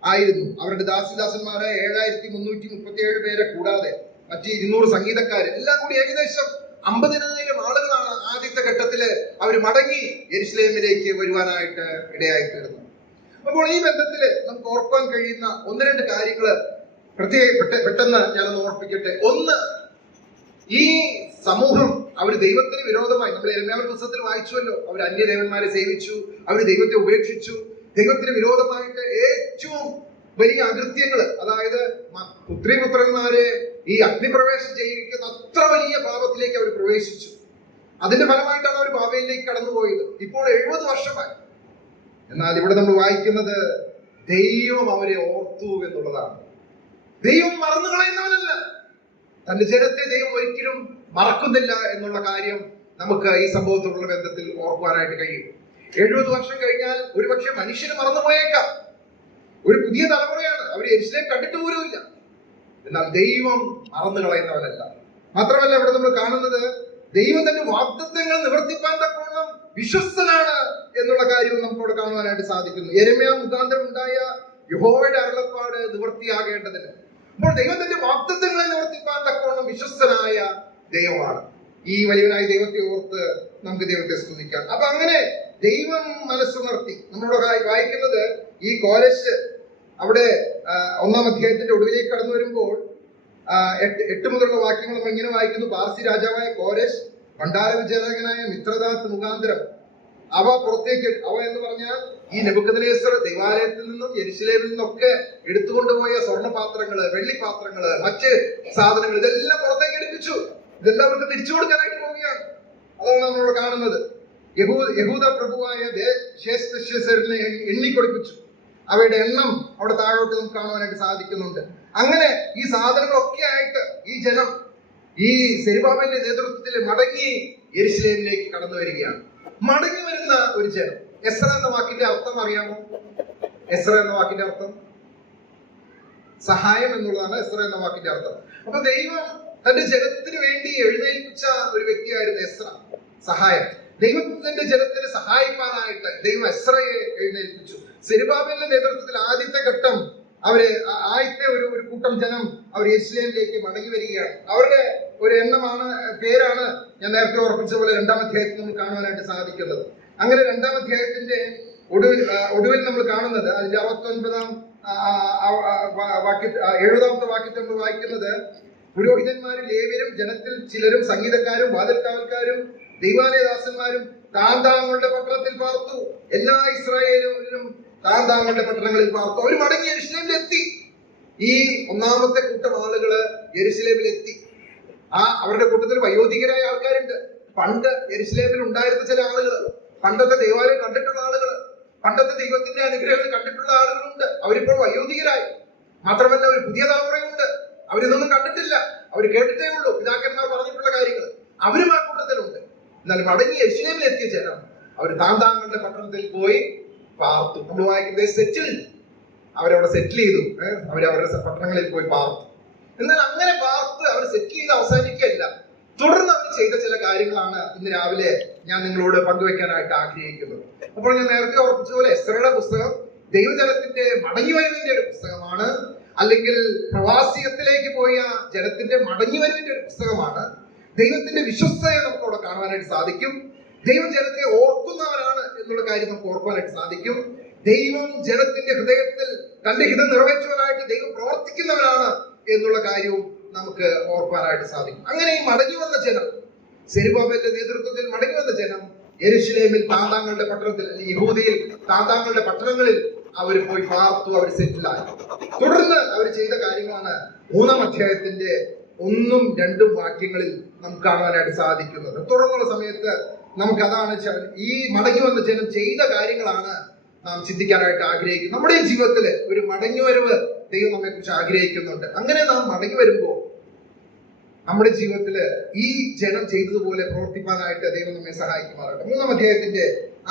ആയിരുന്നു. അവരുടെ ദാസിദാസന്മാരെ 7,337 പേരെ കൂടാതെ മറ്റ് 200 സംഗീതക്കാര്, എല്ലാം കൂടി ഏകദേശം 50,000 ആളുകളാണ് ആദ്യത്തെ ഘട്ടത്തില് അവർ മടങ്ങി യെരുശലേമിലേക്ക് വരുവാനായിട്ട് ഇടയായിത്തീർന്നു. അപ്പോൾ ഈ ബന്ധത്തില് നമുക്ക് ഓർക്കാൻ കഴിയുന്ന 1-2 കാര്യങ്ങള് പെട്ടെന്ന് ഞാനൊന്ന് ഓർപ്പിക്കട്ടെ. ഒന്ന്, ഈ സമൂഹം അവർ ദൈവത്തിന് വിരോധമായി, നമ്മൾ യിരെമ്യാവിന്റെ പുസ്തകത്തിൽ വായിച്ചുവല്ലോ, അവർ അന്യദേവന്മാരെ സേവിച്ചു, അവർ ദൈവത്തെ ഉപേക്ഷിച്ചു. ദൈവത്തിന് വിരോധമായിട്ട് ഏറ്റവും വലിയ അകൃത്യങ്ങള്, അതായത് പുത്രിപുത്രന്മാരെ ഈ അഗ്നിപ്രവേശം ചെയ്യിക്കുന്ന അത്ര വലിയ പാപത്തിലേക്ക് അവർ പ്രവേശിച്ചു. അതിന്റെ ഫലമായിട്ടാണ് അവർ ബാബേലിലേക്ക് കടന്നുപോയത്. ഇപ്പോൾ 70 വർഷമായി. എന്നാൽ ഇവിടെ നമ്മൾ വായിക്കുന്നത് ദൈവം അവരെ ഓർത്തു എന്നുള്ളതാണ്. ദൈവം മറന്നു കളയുന്നവനല്ല. തന്റെ ജനത്തെ ദൈവം ഒരിക്കലും മറക്കുന്നില്ല എന്നുള്ള കാര്യം നമുക്ക് ഈ സംഭവത്തോടുള്ള ബന്ധത്തിൽ ഓർക്കുവാനായിട്ട് കഴിയും. 70 വർഷം കഴിഞ്ഞാൽ ഒരുപക്ഷെ മനുഷ്യന് മറന്നുപോയേക്കാം. ഒരു പുതിയ തലമുറയാണ്, അവർ യെരുശലേം കണ്ടിട്ട് പോലുമില്ല. എന്നാൽ ദൈവം മറന്നു കളയുന്നവനല്ല. മാത്രമല്ല, ഇവിടെ നമ്മൾ കാണുന്നത് ദൈവം തന്റെ വാഗ്ദത്തങ്ങൾ നിവർത്തിപ്പാൻ തക്കവണ്ണം വിശ്വസ്തനാണ് എന്നുള്ള കാര്യവും നമുക്കവിടെ കാണുവാനായിട്ട് സാധിക്കുന്നു. യെരെമ്യാ മുഖാന്തരം ഉണ്ടായ യഹോവയുടെ അരുളപ്പാട് നിവൃത്തിയാകേണ്ടതിന്. അപ്പോൾ ദൈവം തന്റെ വാഗ്ദത്തങ്ങളെ നിവർത്തിപ്പാൻ തക്കവണ്ണം വിശ്വസ്തനായ ദൈവമാണ്. ഈ വലിയവനായ ദൈവത്തെ ഓർത്ത് നമുക്ക് ദൈവത്തെ സ്തുതിക്കാം. അപ്പൊ അങ്ങനെ ദൈവം മനസ്സുണർത്തി. നമ്മളോട് വായിക്കുന്നത് ഈ കോരശ് അവിടെ 1-ാം അധ്യായത്തിന്റെ ഒടുവിലേക്ക് കടന്നു വരുമ്പോൾ 8 മുതലുള്ള വാക്യങ്ങൾ നമ്മൾ ഇങ്ങനെ വായിക്കുന്നു: പാർസി രാജാവായ കോരശ് ഭണ്ഡാര വിചാരകനായ മിത്രദാത്ത് മുഖാന്തരം അവ എന്ന് പറഞ്ഞാൽ ഈ നെബൂഖദ്നേസർ ദൈവാലയത്തിൽ നിന്നും യെരുശലേമിൽ നിന്നൊക്കെ എടുത്തുകൊണ്ടുപോയ സ്വർണ്ണപാത്രങ്ങള്, വെള്ളിപ്പാത്രങ്ങള്, മറ്റ് സാധനങ്ങൾ, ഇതെല്ലാം പുറത്തേക്ക് എടുപ്പിച്ചു. ഇതെല്ലാം അവർക്ക് തിരിച്ചു കൊടുക്കാനായിട്ട് പോവുകയാണ്. അതാണ് നമ്മളോട് കാണുന്നത്. യഹൂദ പ്രഭുവായ ദേശേശ്വരനെ എണ്ണിക്കൊടുപ്പിച്ചു. അവയുടെ എണ്ണം അവിടെ താഴോട്ട് നമുക്ക് കാണുവാനായിട്ട് സാധിക്കുന്നുണ്ട്. അങ്ങനെ ഈ സാധനങ്ങളൊക്കെ ആയിട്ട് ഈ ജനം ഈ സെരുബാബേലിന്റെ നേതൃത്വത്തിൽ മടങ്ങി യെരുശലേമിലേക്ക് കടന്നു വരികയാണ്. മടങ്ങി വരുന്ന ഒരു ജനം. എസ്ര എന്ന വാക്കിന്റെ അർത്ഥം അറിയാമോ? എസ്ര എന്ന വാക്കിന്റെ അർത്ഥം സഹായം എന്നുള്ളതാണ്. എസ്ര എന്ന വാക്കിന്റെ അർത്ഥം. അപ്പൊ ദൈവം തന്റെ ജനത്തിന് വേണ്ടി എഴുന്നേൽപ്പിച്ച ഒരു വ്യക്തിയായിരുന്നു എസ്ര. സഹായം. ദൈവത്തിന്റെ ജനത്തിന് സഹായിക്കാനായിട്ട് ദൈവം എസ്രയെ എഴുന്നേൽപ്പിച്ചു. സെരുബാബേലിന്റെ നേതൃത്വത്തിൽ ആദ്യത്തെ ഘട്ടം ആദ്യത്തെ ഒരു കൂട്ടം ജനം അവർ യെരുശലേമിലേക്ക് മടങ്ങി വരികയാണ്. അവരുടെ ഒരു പേരാണ് ഞാൻ നേരത്തെ ഓർപ്പിച്ച പോലെ 2-ാം അധ്യായത്തിൽ നമ്മൾ കാണുവാനായിട്ട് സാധിക്കുന്നത്. അങ്ങനെ 2-ാം അധ്യായത്തിന്റെ ഒടുവിൽ നമ്മൾ കാണുന്നത് അതിന്റെ 70-ാമത്തെ വാക്യത്തിൽ നമ്മൾ വായിക്കുന്നത്: പുരോഹിതന്മാരും ലേവ്യരും ജനത്തിൽ ചിലരും സംഗീതക്കാരും വാതിൽക്കാവൽക്കാരും ദൈവാലയദാസന്മാരും താന്താങ്ങളുടെ പട്ടണത്തിൽ പാർത്തു. എല്ലാ ഇസ്രായേലിലും താന്താങ്ങളുടെ പട്ടണങ്ങളിൽ പാർത്തു. അവർ മടങ്ങി യെരുശലേമിലെത്തി. ഈ 1-ാമത്തെ കൂട്ടം ആളുകള് യെരുശലേമിലെത്തി. അവരുടെ കൂട്ടത്തിൽ വയോധികരായ ആൾക്കാരുണ്ട്. പണ്ട് യെരുശലേമിൽ ഉണ്ടായിരുന്ന ചില ആളുകൾ, പണ്ടത്തെ ദൈവാലയം കണ്ടിട്ടുള്ള ആളുകൾ, പണ്ടത്തെ ദൈവത്തിന്റെ അനുഗ്രഹങ്ങൾ കണ്ടിട്ടുള്ള ആളുകളുണ്ട്. അവരിപ്പോൾ വയോധികരായി. മാത്രമല്ല, ഒരു പുതിയ തലമുറയുണ്ട്. അവരിതൊന്നും കണ്ടിട്ടില്ല, അവർ കേട്ടിട്ടേ ഉള്ളൂ. പിതാക്കന്മാർ പറഞ്ഞിട്ടുള്ള കാര്യങ്ങൾ അവരും ആ കൂട്ടത്തിലുണ്ട്. എന്നാൽ മടങ്ങി യെരുശലേമിൽ എത്തിയ ജനം അവർ താന്താങ്ങളുടെ പട്ടണത്തിൽ പോയി പാർത്തു. നമ്മൾ വായിക്കുന്നത് സെറ്റിൽ, അവരവിടെ സെറ്റിൽ ചെയ്തു. അവരവരുടെ പട്ടണങ്ങളിൽ പോയി പാർത്തു. എന്നാൽ അങ്ങനെ പാർത്ത് അവർ സെറ്റിൽ ചെയ്ത് അവസാനിക്കുകയല്ല. തുടർന്ന് അവർ ചെയ്ത ചില കാര്യങ്ങളാണ് ഇന്ന് രാവിലെ ഞാൻ നിങ്ങളോട് പങ്കുവെക്കാനായിട്ട് ആഗ്രഹിക്കുന്നത്. അപ്പോൾ ഞാൻ നേരത്തെ ഓർപ്പിച്ച പോലെ എസ്തറയുടെ പുസ്തകം ദൈവജനത്തിന്റെ മടങ്ങിവരവിന്റെ ഒരു പുസ്തകമാണ്, അല്ലെങ്കിൽ പ്രവാസിയത്തിലേക്ക് പോയ ജനത്തിന്റെ മടങ്ങിവരവിന്റെ ഒരു പുസ്തകമാണ്. ദൈവത്തിന്റെ വിശ്വസ്തയെ നമുക്ക് അവിടെ കാണുവാനായിട്ട് സാധിക്കും. ദൈവം ജനത്തെ ഓർക്കുന്നവരാണ് എന്നുള്ള കാര്യം നമുക്ക് ഓർക്കുവാനായിട്ട് സാധിക്കും. ദൈവം ജനത്തിന്റെ ഹൃദയത്തിൽ തന്റെ ഹിതം നിറവേറ്റുവാനായിട്ട് ദൈവം പ്രവർത്തിക്കുന്നവരാണ് എന്നുള്ള കാര്യവും നമുക്ക് ഓർക്കാനായിട്ട് സാധിക്കും. അങ്ങനെ ഈ മടങ്ങി വന്ന ജനം, സെരുബാബേലിന്റെ നേതൃത്വത്തിൽ മടങ്ങി വന്ന ജനം യെരൂശലേമിൽ താന്താങ്ങളുടെ പട്ടണത്തിൽ, യഹൂദയിൽ താന്താങ്ങളുടെ പട്ടണങ്ങളിൽ അവർ പോയി പാർത്തു, അവർ സെറ്റിലായി. തുടർന്ന് അവർ ചെയ്ത കാര്യങ്ങളാണ് 3-ാം അധ്യായത്തിന്റെ 1ഉം 2ഉം വാക്യങ്ങളിൽ നമുക്ക് കാണുവാനായിട്ട് സാധിക്കുന്നത്. തുടർന്നുള്ള സമയത്ത് നമുക്ക് അതാണ് ഈ മടങ്ങി വന്ന ജനം ചെയ്ത കാര്യങ്ങളാണ് നാം ചിന്തിക്കാനായിട്ട് ആഗ്രഹിക്കുന്നത്. നമ്മുടെ ജീവിതത്തില് ഒരു മടങ്ങിവരവ് ദൈവം നമ്മെ കുറിച്ച് ആഗ്രഹിക്കുന്നുണ്ട്. അങ്ങനെ നാം മടങ്ങി വരുമ്പോൾ നമ്മുടെ ജീവിതത്തില് ഈ ജനം ചെയ്തതുപോലെ പ്രവർത്തിക്കാനായിട്ട് ദൈവം നമ്മെ സഹായിക്കുമാറാകട്ടെ. 3-ാം അധ്യായത്തിന്റെ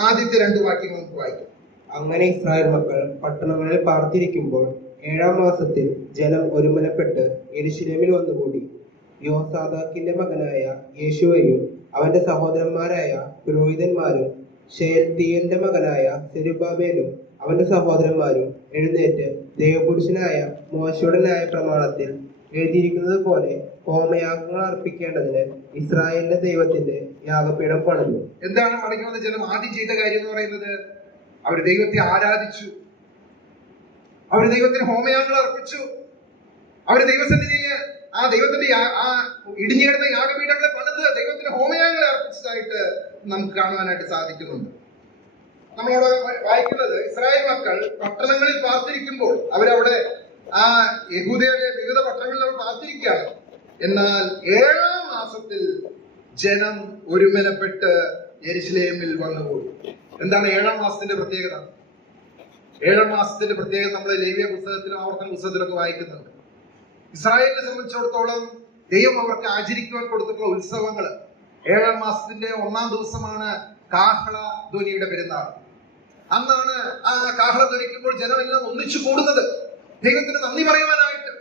ആദ്യത്തെ 2 വാക്യങ്ങൾ നമുക്ക് വായിക്കാം. അങ്ങനെ ഇസ്രായേൽ മക്കൾ പട്ടണങ്ങളിൽ പാർത്തിരിക്കുമ്പോൾ 7-ാം മാസത്തിൽ ജനം ഒരുമനപ്പെട്ട് യെരൂശലേമിൽ വന്നുകൂടി. യോസാദാക്കിന്റെ മകനായ യേശുവയും അവന്റെ സഹോദരന്മാരായ പുരോഹിതന്മാരും ശെയൽത്തീയേലിന്റെ മകനായ സെരുബ്ബാബേലും അവന്റെ സഹോദരന്മാരും എഴുന്നേറ്റ് ദൈവപുരുഷനായ മോശയുടെ ന്യായ പ്രമാണത്തിൽ എഴുതിയിരിക്കുന്നത് പോലെ ഹോമയാഗങ്ങൾ അർപ്പിക്കേണ്ടതിന് ഇസ്രായേലിന്റെ ദൈവത്തിന്റെ യാഗപീഠം പണിതു. എന്താണ് മടങ്ങി വന്ന ജനം ആദ്യം ചെയ്ത കാര്യം എന്ന് പറയുന്നത്? അവർ ദൈവത്തെ ആരാധിച്ചു, അവർ ദൈവത്തിന് ഹോമയാഗങ്ങൾ അർപ്പിച്ചു, അവർ ദൈവസന്നിധിയില് ആ ദൈവത്തിന്റെ ആ ഇടിഞ്ഞിടുന്ന യാഗപീഠങ്ങളെ പണിത് ദൈവത്തിന് ഹോമയാഗങ്ങളെ അർപ്പിച്ചതായിട്ട് നമുക്ക് കാണുവാനായിട്ട് സാധിക്കുന്നുണ്ട്. നമ്മളവിടെ വായിക്കുന്നത് ഇസ്രായേൽ മക്കൾ പട്ടണങ്ങളിൽ പാർത്തിരിക്കുമ്പോൾ അവരവിടെ ആ യഹൂദയുടെ വിവിധ പട്ടണങ്ങളിൽ അവർ പാർത്തിരിക്കുകയാണ്. എന്നാൽ 7-ാം മാസത്തിൽ ജനം ഒരുമനപ്പെട്ട് യെരൂശലേമിൽ വന്നുകൂടി. എന്താണ് 7-ാം മാസത്തിന്റെ പ്രത്യേകത? 7-ാം മാസത്തിന്റെ പ്രത്യേകത നമ്മൾ ലേവ്യ പുസ്തകത്തിലും ആവർത്തന പുസ്തകത്തിലൊക്കെ വായിക്കുന്നുണ്ട്. ഇസ്രായേലിനെ സംബന്ധിച്ചിടത്തോളം ദൈവം അവർക്ക് ആചരിക്കുവാൻ കൊടുത്തിട്ടുള്ള ഉത്സവങ്ങള് 7-ാം മാസത്തിന്റെ 1-ാം ദിവസമാണ് കാഹള ധ്വനിയുടെ പെരുന്നാൾ. അന്നാണ് ആ കാഹള ധ്വനിക്കുമ്പോൾ ജനമെല്ലാം ഒന്നിച്ചു കൂടുന്നത് ദൈവത്തിന് നന്ദി പറയുവാനായിട്ട്.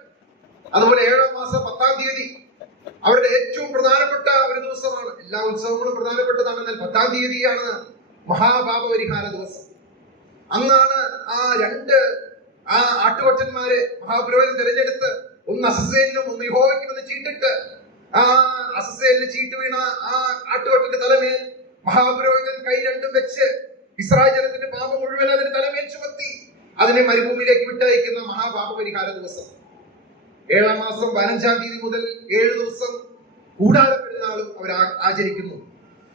അതുപോലെ 7-ാം മാസം 10-ാം തീയതി അവരുടെ ഏറ്റവും പ്രധാനപ്പെട്ട ഒരു ദിവസമാണ്. എല്ലാ ഉത്സവങ്ങളും പ്രധാനപ്പെട്ടതാണ്, എന്നാൽ 10-ാം തീയതിയാണ് മഹാപാപപരിഹാര ദിവസം. അന്നാണ് ആ 2 ആട്ടുകൊറ്റന്മാരെ മഹാപുരോഹിതൻ തിരഞ്ഞെടുത്ത്, ഒന്ന് അസസ്സേലിനും ഒന്ന് യഹോവയ്ക്കും എന്ന് ചീട്ടിട്ട്, ആ അസസ്സേലിന് ചീട്ട് വീണ ആ ആട്ടുകൊറ്റന്റെ തലമേൽ മഹാപുരോഹിതൻ കൈ 2ഉം വെച്ച് ഇസ്രായേൽ ജനത്തിന്റെ പാപം മുഴുവൻ അതിന് തലമേൽ ചുമത്തി അതിനെ മരുഭൂമിയിലേക്ക് വിട്ടയക്കുന്ന മഹാപാപപരിഹാര ദിവസം. 7-ാം മാസം 15-ാം തീയതി മുതൽ 7 ദിവസം കൂടാര പെരുന്നാളും അവർ ആചരിക്കുന്നു.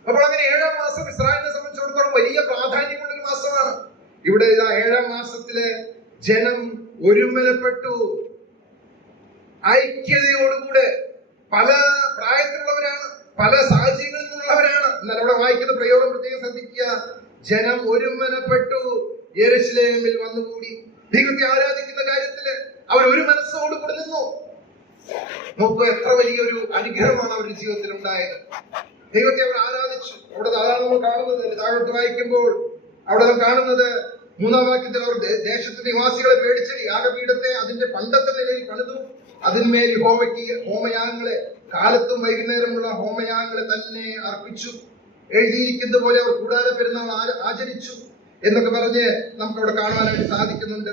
അപ്പോൾ അങ്ങനെ 7-ാം മാസം ഇസ്രായേലിനെ സംബന്ധിച്ചിടത്തോളം വലിയ പ്രാധാന്യമുള്ള ഒരു മാസമാണ്. ഇവിടെ 7-ാം മാസത്തിലെ ജനം ഒരുമനപ്പെട്ടു, ഐക്യതയോടുകൂടെ. പല പ്രായത്തിലുള്ളവരാണ്, പല സാഹചര്യങ്ങളിൽ നിന്നുള്ളവരാണ്. എന്നാൽ അവിടെ വായിക്കുന്ന പ്രയോഗം പ്രത്യേകം ശ്രദ്ധിക്കുക. ജനം ഒരുമനപ്പെട്ടു യെരൂശലേമിൽ വന്നുകൂടി. ദൈവത്തെ ആരാധിക്കുന്ന കാര്യത്തില് അവർ ഒരു മനസ്സോടുകൂടി നിന്നു. നോക്കൂ, എത്ര വലിയൊരു അനുഗ്രഹമാണ് അവരുടെ ജീവിതത്തിൽ ഉണ്ടായത്. ദൈവത്തെ അവർ ആരാധിച്ചു. അവിടെ അതാണ് നമ്മൾ കാണുന്നത്. താഴോട്ട് വായിക്കുമ്പോൾ അവിടെ നാം കാണുന്നത് 3-ാം വാക്യത്തിൽ അവർ ദേശത്തെ നിവാസികളെ പേടിച്ച് യാഗപീഠത്തെ അതിന്റെ പണ്ടത്തെ നിലയിൽ പണിതു. അതിന്മേൽ യഹോവയ്ക്ക് ഹോമയാഗങ്ങളെ, കാലത്തും വൈകുന്നേരമുള്ള ഹോമയാഗങ്ങളെ തന്നെ അർപ്പിച്ചു. എഴുതിയിരിക്കുന്നത് പോലെ അവർ കൂടാര പെരുന്നാൾ ആചരിച്ചു എന്നൊക്കെ പറഞ്ഞ് നമുക്ക് അവിടെ കാണുവാനായിട്ട് സാധിക്കുന്നുണ്ട്.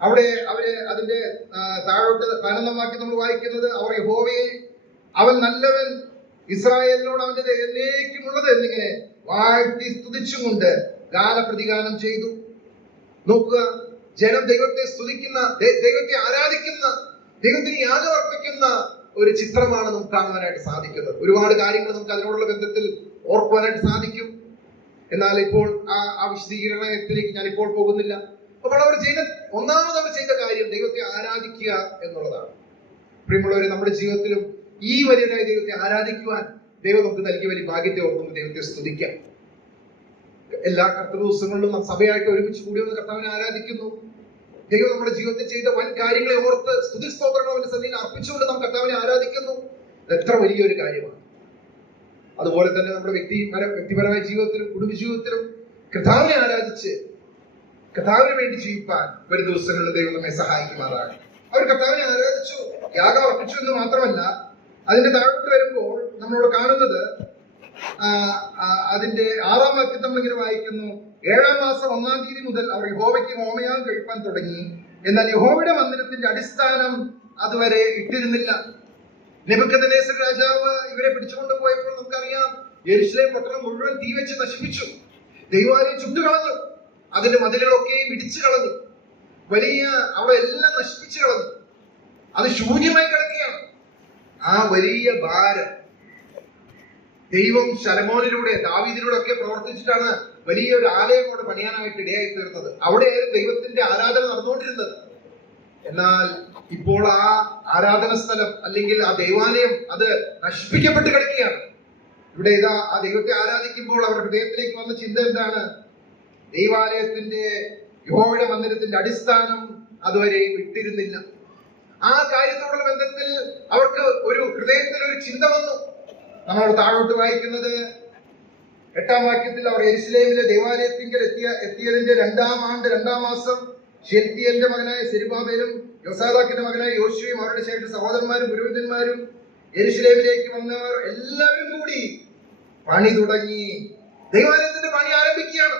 അവിടെ അവര് അതിന്റെ താഴോട്ട് 11-ാം വാക്യം നമ്മൾ വായിക്കുന്നത്, അവർ യഹോവയെ അവൻ നല്ലവൻ, ഇസ്രായേലിനോട് അവന്റെ എന്നേക്കുമുള്ളത് എന്നിങ്ങനെ വാഴ്ത്തി സ്തുതിച്ചുകൊണ്ട് ഗാനപ്രതിഗാനം ചെയ്തു. നോക്കുക, ജനം ദൈവത്തെ സ്തുതിക്കുന്ന, ദൈവത്തെ ആരാധിക്കുന്ന, ദൈവത്തിന് യാഗം അർപ്പിക്കുന്ന ഒരു ചിത്രമാണ് നമുക്ക് കാണുവാനായിട്ട് സാധിക്കുന്നത്. ഒരുപാട് കാര്യങ്ങൾ നമുക്ക് അതിനോടുള്ള ബന്ധത്തിൽ ഓർക്കുവാനായിട്ട് സാധിക്കും. എന്നാൽ ഇപ്പോൾ ആ വിശദീകരണത്തിലേക്ക് ഞാൻ ഇപ്പോൾ പോകുന്നില്ല. അപ്പോൾ ഒന്നാമത് അവർ ചെയ്ത കാര്യം ദൈവത്തെ ആരാധിക്കുക എന്നുള്ളതാണ്. പ്രിയമുള്ളവരെ, നമ്മുടെ ജീവിതത്തിലും ഈ വലിയതായ ദൈവത്തെ ആരാധിക്കുവാൻ ദൈവം നമുക്ക് നൽകിയ വലിയ ഭാഗ്യത്തെ ഓർക്കുമ്പോൾ ദൈവത്തെ സ്തുതിക്കാം. എല്ലാ കർത്തൃ ദിവസങ്ങളിലും നാം സഭയായിട്ട് ഒരുമിച്ച് കൂടി വന്ന് കർത്താവിനെ ആരാധിക്കുന്നു. ദൈവം നമ്മുടെ ജീവിതത്തിൽ ചെയ്ത വൻ കാര്യങ്ങളെ ഓർത്ത് സ്തുതി സ്തോത്രങ്ങൾ അവന്റെ സന്നിധിയിൽ അർപ്പിച്ചുകൊണ്ട് നാം കർത്താവിനെ ആരാധിക്കുന്നു. എത്ര വലിയൊരു കാര്യമാണ്. അതുപോലെ തന്നെ നമ്മുടെ വ്യക്തിപരമായ ജീവിതത്തിലും കുടുംബ ജീവിതത്തിലും കർത്താവിനെ ആരാധിച്ച് കർത്താവിന് വേണ്ടി ജീവിപ്പാൻ വരും ദിവസങ്ങളിൽ ദൈവം നമ്മെ സഹായിക്കുമാറാണ്. അവർ കർത്താവിനെ ആരാധിച്ചു, യാഗം അർപ്പിച്ചു എന്ന് മാത്രമല്ല, അതിന്റെ താഴോട്ട് വരുമ്പോൾ നമ്മളോട് കാണുന്നത് അതിന്റെ 6-ാം വാക്യം നമ്മളിങ്ങനെ വായിക്കുന്നു. 7-ാം മാസം 1-ാം തീയതി മുതൽ അവർ യഹോവയ്ക്ക് ഹോമയാഗം കഴിപ്പാൻ തുടങ്ങി. എന്നാൽ യഹോവയുടെ മന്ദിരത്തിന്റെ അടിസ്ഥാനം അതുവരെ ഇട്ടിരുന്നില്ല. നെബൂഖദ്നേസർ രാജാവ് ഇവരെ പിടിച്ചുകൊണ്ട് പോയപ്പോൾ നമുക്കറിയാം, യെരൂശലേം പട്ടണം മുഴുവൻ തീ വെച്ച് നശിപ്പിച്ചു. ദൈവാലയം ചുട്ടുകളഞ്ഞു. അതിന്റെ മതിലുകളൊക്കെയും ഇടിച്ചു കളഞ്ഞു. അവിടെ എല്ലാം നശിപ്പിച്ചു കളഞ്ഞു. അത് ശൂന്യമായി കിടക്കുകയാണ്. ആ വലിയ ഭാരം ദൈവം ശലോമോനിലൂടെ, ദാവീദിലൂടെ ഒക്കെ പ്രവർത്തിച്ചിട്ടാണ് വലിയൊരു ആലയം കൊണ്ട് പണിയാനായിട്ട് ഇടയായി തീർന്നത്. അവിടെയായിരുന്നു ദൈവത്തിന്റെ ആരാധന നടന്നുകൊണ്ടിരുന്നത്. എന്നാൽ ഇപ്പോൾ ആ ആരാധന സ്ഥലം അല്ലെങ്കിൽ ആ ദൈവാലയം അത് നശിപ്പിക്കപ്പെട്ട് കിടക്കുകയാണ്. ഇവിടെ ഇതാ ആ ദൈവത്തെ ആരാധിക്കുമ്പോൾ അവരുടെ ഹൃദയത്തിലേക്ക് വന്ന ചിന്ത എന്താണ്? ദൈവാലയത്തിന്റെ, യഹോവയുടെ മന്ദിരത്തിന്റെ അടിസ്ഥാനം അതുവരെ വിട്ടിരുന്നില്ല. ആ കാര്യത്തോടുള്ള ബന്ധത്തിൽ അവർക്ക് ഒരു ഹൃദയത്തിൽ ഒരു ചിന്ത വന്നു. നമ്മൾ താഴോട്ട് വായിക്കുന്നത് 8-ാം വാക്യത്തിൽ, അവർ യെരൂശലേമിലെ ദൈവാലയത്തിങ്കൽ എത്തിയതിന്റെ 2-ാം ആണ്ട് 2-ാം മാസം ശെൽത്തിയേലിന്റെ മകനായ സെരുബ്ബാബേലും യോസാദാക്കിന്റെ മകനായ യോശുവയും അവരുടെ ശേഷം സഹോദരന്മാരും പുരോഹിതന്മാരും യെരൂശലേമിലേക്ക് വന്നവർ എല്ലാവരും കൂടി പണി തുടങ്ങി. ദൈവാലയത്തിന്റെ പണി ആരംഭിക്കുകയാണ്.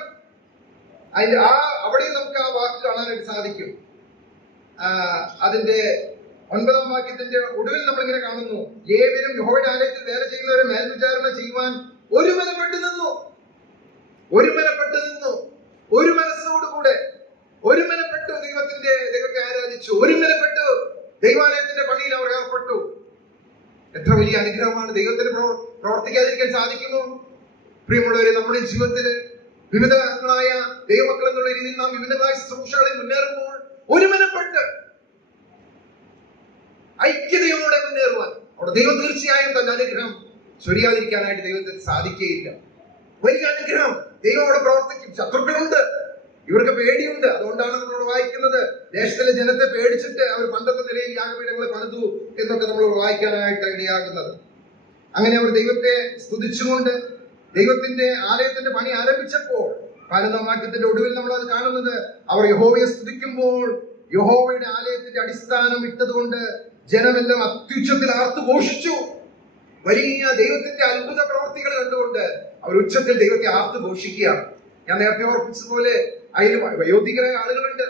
അവിടെ നമുക്ക് ആ വാക്ക് കാണാനായിട്ട് സാധിക്കും. അതിന്റെ 9-ാം വാക്യത്തിന്റെ ഒടുവിൽ നമ്മളിങ്ങനെ കാണുന്നു, ലേവ്യരും യഹോവയുടെ ആലയത്തിൽ വേല ചെയ്യുന്നവരെ മേൽവിചാരണ ചെയ്യുവാൻ ഒരുമനപ്പെട്ടു നിന്നു. ഒരു മനസ്സോടുകൂടെ ഒരുമനപ്പെട്ടു ദൈവത്തെ ആരാധിച്ചു. ഒരുമനപ്പെട്ടു ദൈവാലയത്തിന്റെ പണിയിൽ അവർ ഏർപ്പെട്ടു. എത്ര വലിയ അനുഗ്രഹമാണ്! ദൈവത്തിന് പ്രവർത്തിക്കാതിരിക്കാൻ സാധിക്കുമോ? പ്രിയമുള്ളവരെ, നമ്മുടെ ജീവിതത്തില് വിവിധങ്ങളായ ദൈവമക്കൾ എന്നുള്ള രീതിയിൽ നാം വിവിധങ്ങളായ ശുശ്രൂഷകളിൽ മുന്നേറുമ്പോൾ ഒരുമനപ്പെട്ട് ഐക്യതയോടെ മുന്നേറുവാൻ അവിടെ ദൈവം തീർച്ചയായും തന്റെ അനുഗ്രഹം ചൊരിയാതിരിക്കാനായിട്ട് ദൈവത്തിന് സാധിക്കുകയില്ല. വലിയ അനുഗ്രഹം ദൈവം അവിടെ പ്രവർത്തിക്കും. ശത്രുക്കളുണ്ട്, ഇവർക്ക് പേടിയുണ്ട്. അതുകൊണ്ടാണ് നമ്മളോട് വായിക്കുന്നത്, ദേശത്തിലെ ജനത്തെ പേടിച്ചിട്ട് അവർ പണ്ടത്തെ നിലയിൽ യാഗപീഠങ്ങളെ പണിതു എന്നൊക്കെ നമ്മൾ വായിക്കാനായിട്ട് ഇടയാകുന്നത്. അങ്ങനെ അവർ ദൈവത്തെ സ്തുതിച്ചുകൊണ്ട് ദൈവത്തിന്റെ ആലയത്തിന്റെ പണി ആരംഭിച്ചപ്പോൾ 11-ാം വാക്യത്തിന്റെ ഒടുവിൽ നമ്മൾ അത് കാണുന്നത്, അവർ യഹോവയെ സ്തുതിക്കുമ്പോൾ യഹോവയുടെ ആലയത്തിന്റെ അടിസ്ഥാനം ഇട്ടതുകൊണ്ട് ജനമെല്ലാം അത്യുച്ചത്തിൽ ആർത്തുഘോഷിച്ചു. വലിയ ദൈവത്തിന്റെ അത്ഭുത പ്രവർത്തികൾ കണ്ടുകൊണ്ട് അവർ ഉച്ചത്തിൽ ദൈവത്തെ ആർത്തുഘോഷിക്കുകയാണ്. ഞാൻ നേരത്തെ ഓർപ്പിച്ചതുപോലെ അതിൽ വയോധികരായ ആളുകളുണ്ട്,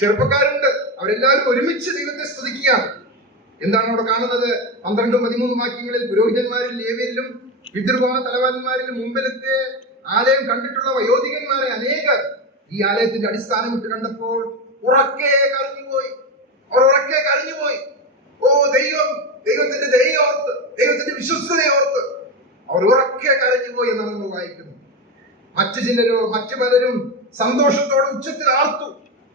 ചെറുപ്പക്കാരുണ്ട്. അവരെല്ലാവരും ഒരുമിച്ച് ദൈവത്തെ സ്തുതിക്കുകയാണ്. എന്താണ് അവിടെ കാണുന്നത്? 12-13 വാക്യങ്ങളിൽ പുരോഹിതന്മാരിൽ ലേവ്യരിലും പിതൃഭവന തലവന്മാരിലും മുമ്പിലത്തെ ആലയം കണ്ടിട്ടുള്ള വയോധികന്മാരെ അനേകർ ഈ ആലയത്തിന്റെ അടിസ്ഥാനം ഇട്ട് കണ്ടപ്പോൾ ഉറക്കെ കരഞ്ഞുപോയി. അവർ ഉറക്കെ കരഞ്ഞുപോയി. ഓ ദൈവത്തിന്റെ ദയോർത്ത്, ദൈവത്തിന്റെ വിശ്വസ്തതയോർത്ത് അവർ ഉറക്കെ കരഞ്ഞുപോയി എന്നാണ് നമ്മൾ വായിക്കുന്നത്. മറ്റു പലരും സന്തോഷത്തോടെ ഉച്ചത്തിൽ ആർത്തു.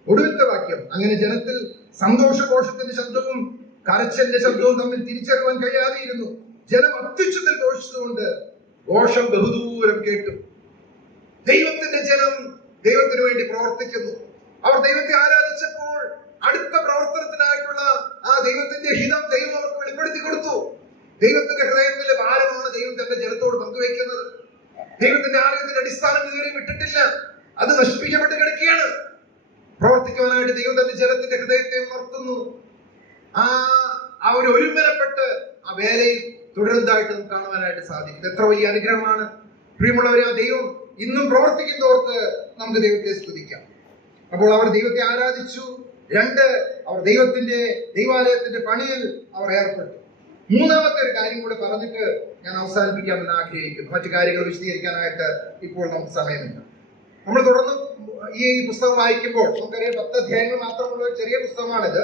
ഒടുവിലത്തെ വാക്യം, അങ്ങനെ ജനത്തിൽ സന്തോഷഘോഷത്തിന്റെ ശബ്ദവും കരച്ചലിന്റെ ശബ്ദവും തമ്മിൽ തിരിച്ചറിയാൻ കഴിയാതെയിരുന്നു. ജനം അത്യുച്ചത്തിൽ ഘോഷിച്ചുകൊണ്ട് ഘോഷം ബഹുദൂരം കേട്ടു. ദൈവത്തിന്റെ ജനം ദൈവത്തിന് വേണ്ടി പ്രവർത്തിക്കുന്നു. അവർ ദൈവത്തെ ആരാധിച്ചപ്പോൾ അടുത്ത പ്രവർത്തനത്തിനായിട്ടുള്ള ആ ദൈവത്തിന്റെ ഹിതം ദൈവം അവർക്ക് വെളിപ്പെടുത്തി കൊടുത്തു. ദൈവത്തിന്റെ ഹൃദയത്തിലെ ഭാരമാണ് ദൈവം തന്റെ ജനത്തോട് പങ്കുവയ്ക്കുന്നത്. ദൈവത്തിന്റെ ആലയത്തിന്റെ അടിസ്ഥാനം ഇതുവരെ വിട്ടിട്ടില്ല, അത് നശിപ്പിക്കപ്പെട്ട് കിടക്കുകയാണ്. പ്രവർത്തിക്കുവാനായിട്ട് ദൈവം തന്റെ ജനത്തിന്റെ ഹൃദയത്തെ ഉണർത്തുന്നു. അവർ ഒരുമനപ്പെട്ട് ആ വേലയിൽ തുടരുന്നതായിട്ട് നമുക്ക് കാണുവാനായിട്ട് സാധിക്കും. എത്ര വലിയ അനുഗ്രഹമാണ് പ്രിയമുള്ളവരെ! ആ ദൈവം ഇന്നും പ്രവർത്തിക്കുന്നവർക്ക് നമുക്ക് ദൈവത്തെ സ്തുതിക്കാം. അപ്പോൾ അവർ ദൈവത്തെ ആരാധിച്ചു. 2, അവർ ദൈവാലയത്തിന്റെ പണിയിൽ അവർ ഏർപ്പെട്ടു. 3-ാമത്തെ ഒരു കാര്യം കൂടെ പറഞ്ഞിട്ട് ഞാൻ അവസാനിപ്പിക്കാമെന്ന് ആഗ്രഹിക്കുന്നു. മറ്റു കാര്യങ്ങൾ വിശദീകരിക്കാനായിട്ട് ഇപ്പോൾ നമുക്ക് സമയമില്ല. നമ്മൾ തുടർന്ന് ഈ പുസ്തകം വായിക്കുമ്പോൾ നമുക്കറിയാം 10 അധ്യായങ്ങൾ മാത്രമുള്ള ഒരു ചെറിയ പുസ്തകമാണിത്.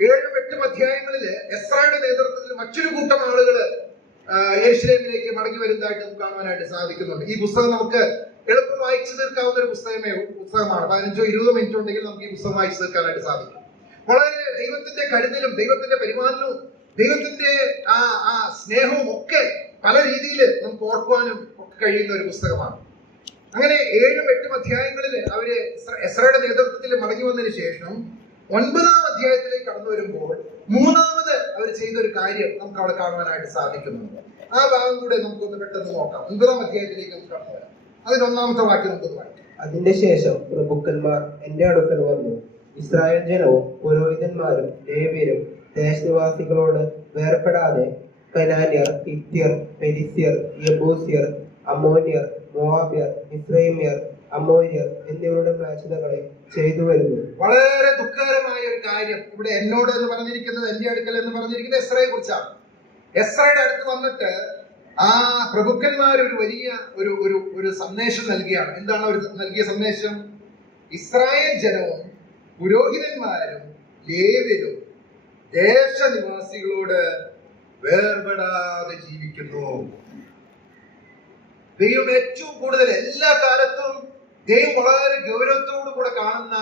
7-8 അധ്യായങ്ങളില് എസ്രായുടെ നേതൃത്വത്തിൽ മറ്റൊരു കൂട്ടം ആളുകള് യെരൂശലേമിലേക്ക് മടങ്ങി വരുന്നതായിട്ട് നമുക്ക് കാണുവാനായിട്ട് സാധിക്കുന്നുണ്ട്. ഈ പുസ്തകം നമുക്ക് എളുപ്പം വായിച്ചു തീർക്കാവുന്ന ഒരു പുസ്തകമാണ്. 15-20 മിനിറ്റ് ഉണ്ടെങ്കിൽ നമുക്ക് ഈ പുസ്തകം വായിച്ചു തീർക്കാനായിട്ട് സാധിക്കും. വളരെ ദൈവത്തിന്റെ കരുതലും ദൈവത്തിന്റെ പരിപാലനവും ദൈവത്തിന്റെ ആ സ്നേഹവും ഒക്കെ പല രീതിയിൽ നമുക്ക് ഓർക്കുവാനും ഒക്കെ കഴിയുന്ന ഒരു പുസ്തകമാണ്. അങ്ങനെ 7-8 അധ്യായങ്ങളില് അവര് എസ്രയുടെ നേതൃത്വത്തിൽ മടങ്ങി വന്നതിന് ശേഷം 9-ാം അധ്യായത്തിലേക്ക് കടന്നു വരുമ്പോൾ 3-ാമത് അവർ ചെയ്തൊരു കാര്യം നമുക്ക് അവിടെ കാണുവാനായിട്ട് സാധിക്കുന്നുണ്ട്. ആ ഭാഗം കൂടെ നമുക്കൊന്ന് പെട്ടെന്ന് നോക്കാം. 9-ാം അധ്യായത്തിലേക്ക് നമുക്ക് കടന്നു വരാം. അതിൽ 1-ാമത്തെ വാക്യം നമുക്ക് വായിക്കാം. അതിന്റെ ശേഷം പ്രഭുക്കന്മാർ എന്റെ അടുക്കൽ വന്നു, ഇസ്രായേൽ ജനവും പുരോഹിതന്മാരും ലേവ്യരും ദേശനിവാസികളോട് വേർപെടാതെ കനാന്യർ, ഹിത്യർ, പെരിസ്യർ, യെബൂസ്യർ, അമ്മോന്യർ, മോവാബ്യർ, മിസ്രൈമ്യർ, അമ്മോന്യർ എന്നിവരുടെ മ്ലേച്ഛതകളെ ചെയ്തു വരുന്നു. വളരെ ദുഃഖകരമായ ഒരു കാര്യം ഇവിടെ എന്നോട് എന്ന് പറഞ്ഞിരിക്കുന്നത്, എന്റെ അടുക്കൽ എന്ന് പറഞ്ഞിരിക്കുന്നത് എസ്രയെ കുറിച്ചാണ്. എസ്രയുടെ അടുത്ത് വന്നിട്ട് ആ പ്രഭുക്കന്മാർ ഒരു വലിയ ഒരു ഒരു ഒരു സന്ദേശം നൽകിയാണ്. എന്താണ് അവർ നൽകിയ സന്ദേശം? ഇസ്രായേൽ ജനവും പുരോഹിതന്മാരും ലേവ്യരും ദേശനിവാസികളോട് വേർപെടാതെ ജീവിക്കുന്നു. ദൈവം ഏറ്റവും കൂടുതൽ എല്ലാ കാലത്തും ദൈവം വളരെ ഗൗരവത്തോടു കൂടെ കാണുന്ന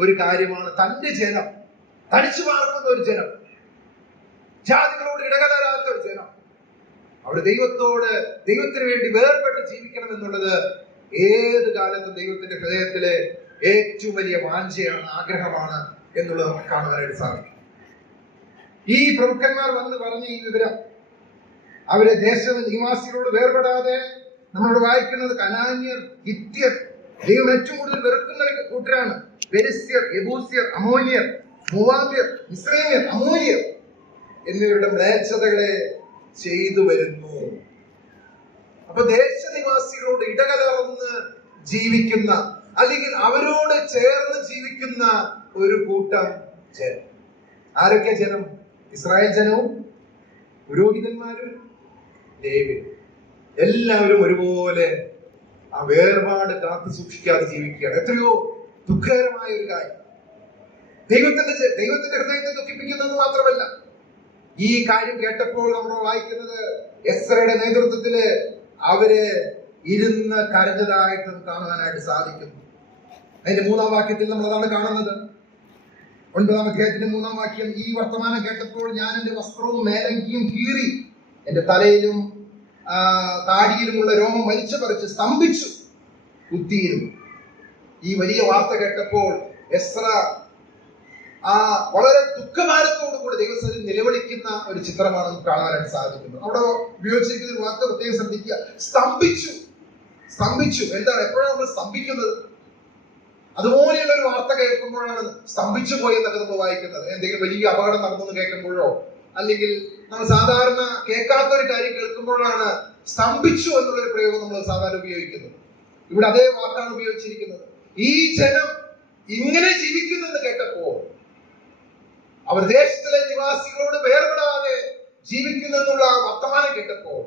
ഒരു കാര്യമാണ് തന്റെ ജനം, തനിച്ചു പാർക്കുന്ന ഒരു ജനം, ജാതികളോട് ഇടകലരാത്ത ഒരു ജനം, അവിടെ ദൈവത്തിന് വേണ്ടി വേർപെട്ട് ജീവിക്കണം എന്നുള്ളത് ഏത് കാലത്തും ദൈവത്തിന്റെ ഹൃദയത്തിലെ ഏറ്റവും വലിയ വാഞ്ചയാണ്, ആഗ്രഹമാണ് എന്നുള്ളത് നമുക്ക് കാണുവാനായിട്ട് സാധിക്കും. ഈ പ്രമുഖന്മാർ വന്ന് പറഞ്ഞ ഈ വിവരം അവരെ ദേശ നിവാസികളോട് വേർപെടാതെ നമ്മളോട് വായിക്കുന്നത് കനാന്യർ, ഹിത്യർ, ദൈവം ഏറ്റവും കൂടുതൽ വെറുക്കുന്ന ഒരു കൂട്ടരാണ്. പെരിസ്യർ, യെബൂസ്യർ, അമ്മോന്യർ, മോവാബ്യർ, മിസ്രൈമ്യർ, അമ്മോന്യർ എന്നിവരുടെ മ്ലേച്ഛതകളെ ചെയ്തു വരുന്നു. അപ്പൊ ദേശനിവാസികളോട് ഇടകലർന്ന് ജീവിക്കുന്ന, അല്ലെങ്കിൽ അവരോട് ചേർന്ന് ജീവിക്കുന്ന ഒരു കൂട്ടം ജനം. ആരൊക്കെ ജനം? ഇസ്രായേൽ ജനവും പുരോഹിതന്മാരും ലേവ്യരും എല്ലാവരും ഒരുപോലെ ആ വേർപാട് കാത്തു സൂക്ഷിക്കാതെ ജീവിക്കുകയാണ്. എത്രയോ ദുഃഖകരമായ ഒരു കാര്യം. ദൈവത്തിന്റെ ഹൃദയത്തെ ദുഃഖിപ്പിക്കുന്നത് മാത്രമല്ല, ഈ കാര്യം കേട്ടപ്പോൾ നമ്മൾ വായിക്കുന്നത് എസ്രയുടെ നേതൃത്വത്തില് അവര് ഇരുന്ന് കരഞ്ഞതായിട്ട് കാണുവാനായിട്ട് സാധിക്കുന്നു. അതിന്റെ 3-ാം വാക്യത്തിൽ നമ്മൾ അതാണ് കാണുന്നത്. 9-ാം അധ്യായത്തിന്റെ 3-ാം വാക്യം: ഈ വർത്തമാനം കേട്ടപ്പോൾ ഞാൻ എന്റെ വസ്ത്രവും മേലങ്കിയും കീറി എന്റെ തലയിലും താടിയിലുമുള്ള രോമം വലിച്ചു പറിച്ച് സ്തംഭിച്ചു കുത്തിയിരുന്നു. ഈ വലിയ വാർത്ത കേട്ടപ്പോൾ എസ്ര വളരെ ദുഃഖഭാരത്തോടു കൂടി ദൈവസന്നിധിയിൽ നിലവിളിക്കുന്ന ഒരു ചിത്രമാണ് നമുക്ക് കാണാനായിട്ട് സാധിക്കുന്നത്. അവിടെ ഉപയോഗിച്ചിരിക്കുന്ന ഒരു വാർത്ത പ്രത്യേകം ശ്രദ്ധിക്കുക. സ്തംഭിച്ചു. എന്താണ്? എപ്പോഴാണ് നമ്മൾ സ്തംഭിക്കുന്നത്? അതുപോലെയുള്ള ഒരു വാർത്ത കേൾക്കുമ്പോഴാണ് സ്തംഭിച്ചു പോയെന്നൊക്കെ നമ്മൾ വായിക്കുന്നത്. എന്തെങ്കിലും വലിയ അപകടം നടന്നെന്ന് കേൾക്കുമ്പോഴോ, അല്ലെങ്കിൽ നമ്മൾ സാധാരണ കേൾക്കാത്ത ഒരു കാര്യം കേൾക്കുമ്പോഴാണ് സ്തംഭിച്ചു എന്നുള്ളൊരു പ്രയോഗം നമ്മൾ സാധാരണ ഉപയോഗിക്കുന്നത്. ഇവിടെ അതേ വാക്കാണ് ഉപയോഗിച്ചിരിക്കുന്നത്. ഈ ജനം ഇങ്ങനെ ജീവിക്കുന്നെന്ന് കേട്ടപ്പോൾ, അവർ ദേശത്തിലെ നിവാസികളോട് വേർപെടാതെ ജീവിക്കുന്നു എന്നുള്ള വർത്തമാനം കേട്ടപ്പോൾ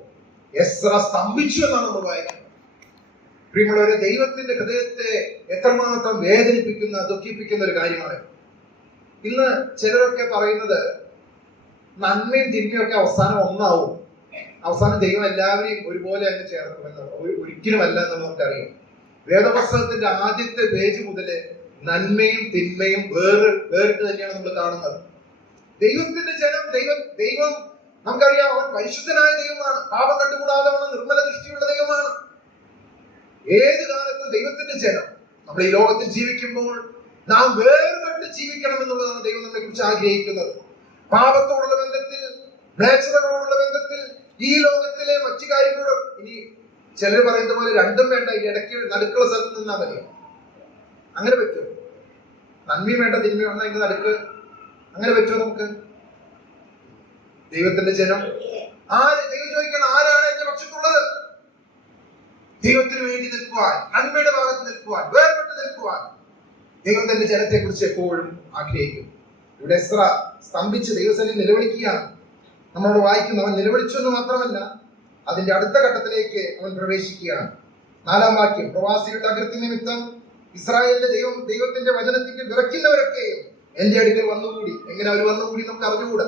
എസ്ര സ്തംഭിച്ചു എന്നാണ് നമ്മൾ വായിക്കുന്നത്. പ്രിയമുള്ളവരെ, ദൈവത്തിന്റെ ഹൃദയത്തെ എത്രമാത്രം വേദനിപ്പിക്കുന്ന, ദുഃഖിപ്പിക്കുന്ന ഒരു കാര്യമാണ്. ഇന്ന് ചിലരൊക്കെ പറയുന്നത് നന്മയും തിന്മയും ഒക്കെ അവസാനം ഒന്നാവും, അവസാനം ദൈവം എല്ലാവരെയും ഒരുപോലെ അങ്ങ് ചേർക്കുമെന്ന്. ഒരിക്കലും അല്ല എന്ന് നമുക്കറിയാം. വേദപുസ്തകത്തിന്റെ ആദ്യത്തെ പേജ് മുതല് നന്മയും തിന്മയും വേറിട്ട് തന്നെയാണ് നമ്മൾ കാണുന്നത്. ദൈവത്തിന്റെ ജനം, ദൈവം നമുക്കറിയാം, അവൻ പരിശുദ്ധനായ ദൈവമാണ്, പാപം കണ്ടുകൂടാത്തവണ്ണം നിർമ്മല ദൃഷ്ടിയുള്ള ദൈവമാണ്. ഏത് കാലത്തും ദൈവത്തിന്റെ ജനം നമ്മൾ ഈ ലോകത്തിൽ ജീവിക്കുമ്പോൾ നാം വേർപെട്ട് ജീവിക്കണം എന്നുള്ളതാണ് ദൈവം നമ്മളെ കുറിച്ച് ആഗ്രഹിക്കുന്നത്. പാപത്തോടുള്ള ബന്ധത്തിൽ, മ്ലേച്ഛതകളോടുള്ള ബന്ധത്തിൽ, ഈ ലോകത്തിലെ മറ്റു കാര്യങ്ങളോട്, ഇനി ചിലർ പറയുന്ന പോലെ രണ്ടും വേണ്ട, ഈ ഇടയ്ക്ക് നടുക്കുള്ള സ്ഥലത്ത് നിന്നാ മതി. അങ്ങനെ പറ്റുമോ? നന്മയും വേണ്ട തിന്മയും വേണ്ട, അതിന്റെ നടുക്ക് അങ്ങനെ പറ്റുമോ നമുക്ക്? ദൈവത്തിന്റെ ജനം ദൈവം ചോദിക്കണം, ആരാണ് എന്റെ പക്ഷത്തുള്ളത്? ദൈവത്തിന് വേണ്ടി നിൽക്കുവാൻ, നന്മയുടെ ഭാഗത്ത് നിൽക്കുവാൻ, വേർപെട്ട് നിൽക്കുവാൻ ദൈവം തന്റെ ജനത്തെ കുറിച്ച് എപ്പോഴും ആഗ്രഹിക്കും. ഇവിടെ എസ്ര സ്തംഭിച്ച് ദൈവസന്നിധിയിൽ നിലവിളിക്കുകയാണ്. നമ്മളോട് വായിക്കുന്നു, അവൻ നിലവിളിച്ചു എന്ന് മാത്രമല്ല, അതിന്റെ അടുത്ത ഘട്ടത്തിലേക്ക് അവൻ പ്രവേശിക്കുകയാണ്. 4-ാം വാക്യം: പ്രവാസികളുടെ അകൃത്യ നിമിത്തം ഇസ്രായേലിന്റെ ദൈവത്തിന്റെ വചനത്തിൽ വിറയ്ക്കുന്നവരൊക്കെയും എന്റെ അടുക്കൽ വന്നുകൂടി. എങ്ങനെ അവർ വന്നുകൂടി നമുക്ക് അറിഞ്ഞുകൂടാ.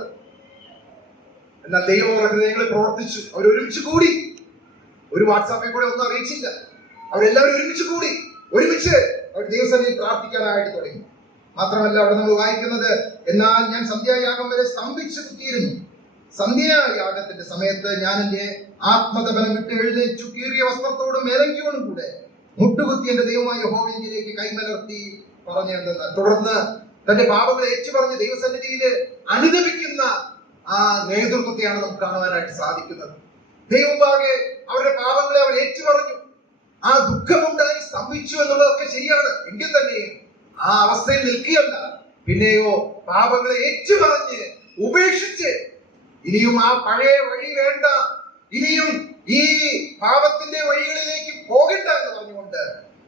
എന്നാൽ ദൈവം അവരുടെ ഹൃദയങ്ങളിൽ പ്രവർത്തിച്ചു. അവർ ഒരുമിച്ച് കൂടി. ഒരു വാട്സാപ്പിൽ കൂടെ ഒന്നും അറിയിച്ചില്ല. അവരെല്ലാവരും ഒരുമിച്ച് അവർ ദൈവസന്നിധിയിൽ പ്രാർത്ഥിക്കാനായിട്ട് തുടങ്ങി. മാത്രമല്ല, അവിടെ നമ്മൾ വായിക്കുന്നത്, എന്നാൽ ഞാൻ സന്ധ്യായാഗം വരെ സ്തംഭിച്ചു കുത്തിയിരുന്നു. സന്ധ്യായാഗത്തിന്റെ സമയത്ത് ഞാൻ എന്റെ ആത്മതപനം വിട്ട് എഴുന്നേറ്റു, കീറിയ വസ്ത്രത്തോടും മേലങ്കിയോടും കൂടെ മുട്ടുകുത്തി എന്റെ ദൈവമായ യഹോവയിലേക്ക് കൈമലർത്തി പറഞ്ഞെന്തെന്ന്. തുടർന്ന് തന്റെ പാപങ്ങളെ ഏറ്റുപറഞ്ഞ് ദൈവസന്നിധിയിൽ അനുദപിക്കുന്ന ആ നേതൃത്വത്തെയാണ് നമുക്ക് കാണുവാനായിട്ട് സാധിക്കുന്നത്. ദൈവമാകെ അവരുടെ പാപങ്ങളെ അവർ ഏറ്റുപറഞ്ഞു. ആ ദുഃഖമുണ്ടായി സ്തംഭിച്ചു എന്നുള്ളതൊക്കെ ശരിയാണ്. എങ്കിൽ തന്നെ ആ അവസ്ഥയിൽ നിൽക്കുകയല്ല, പിന്നെയോ പാപങ്ങളെ ഏറ്റുപറഞ്ഞ് ഉപേക്ഷിച്ച് ഇനിയും ആ പഴയ വഴി വേണ്ട, ഇനിയും ഈ പാപത്തിന്റെ വഴികളിലേക്ക് പോകണ്ട എന്ന് പറഞ്ഞുകൊണ്ട്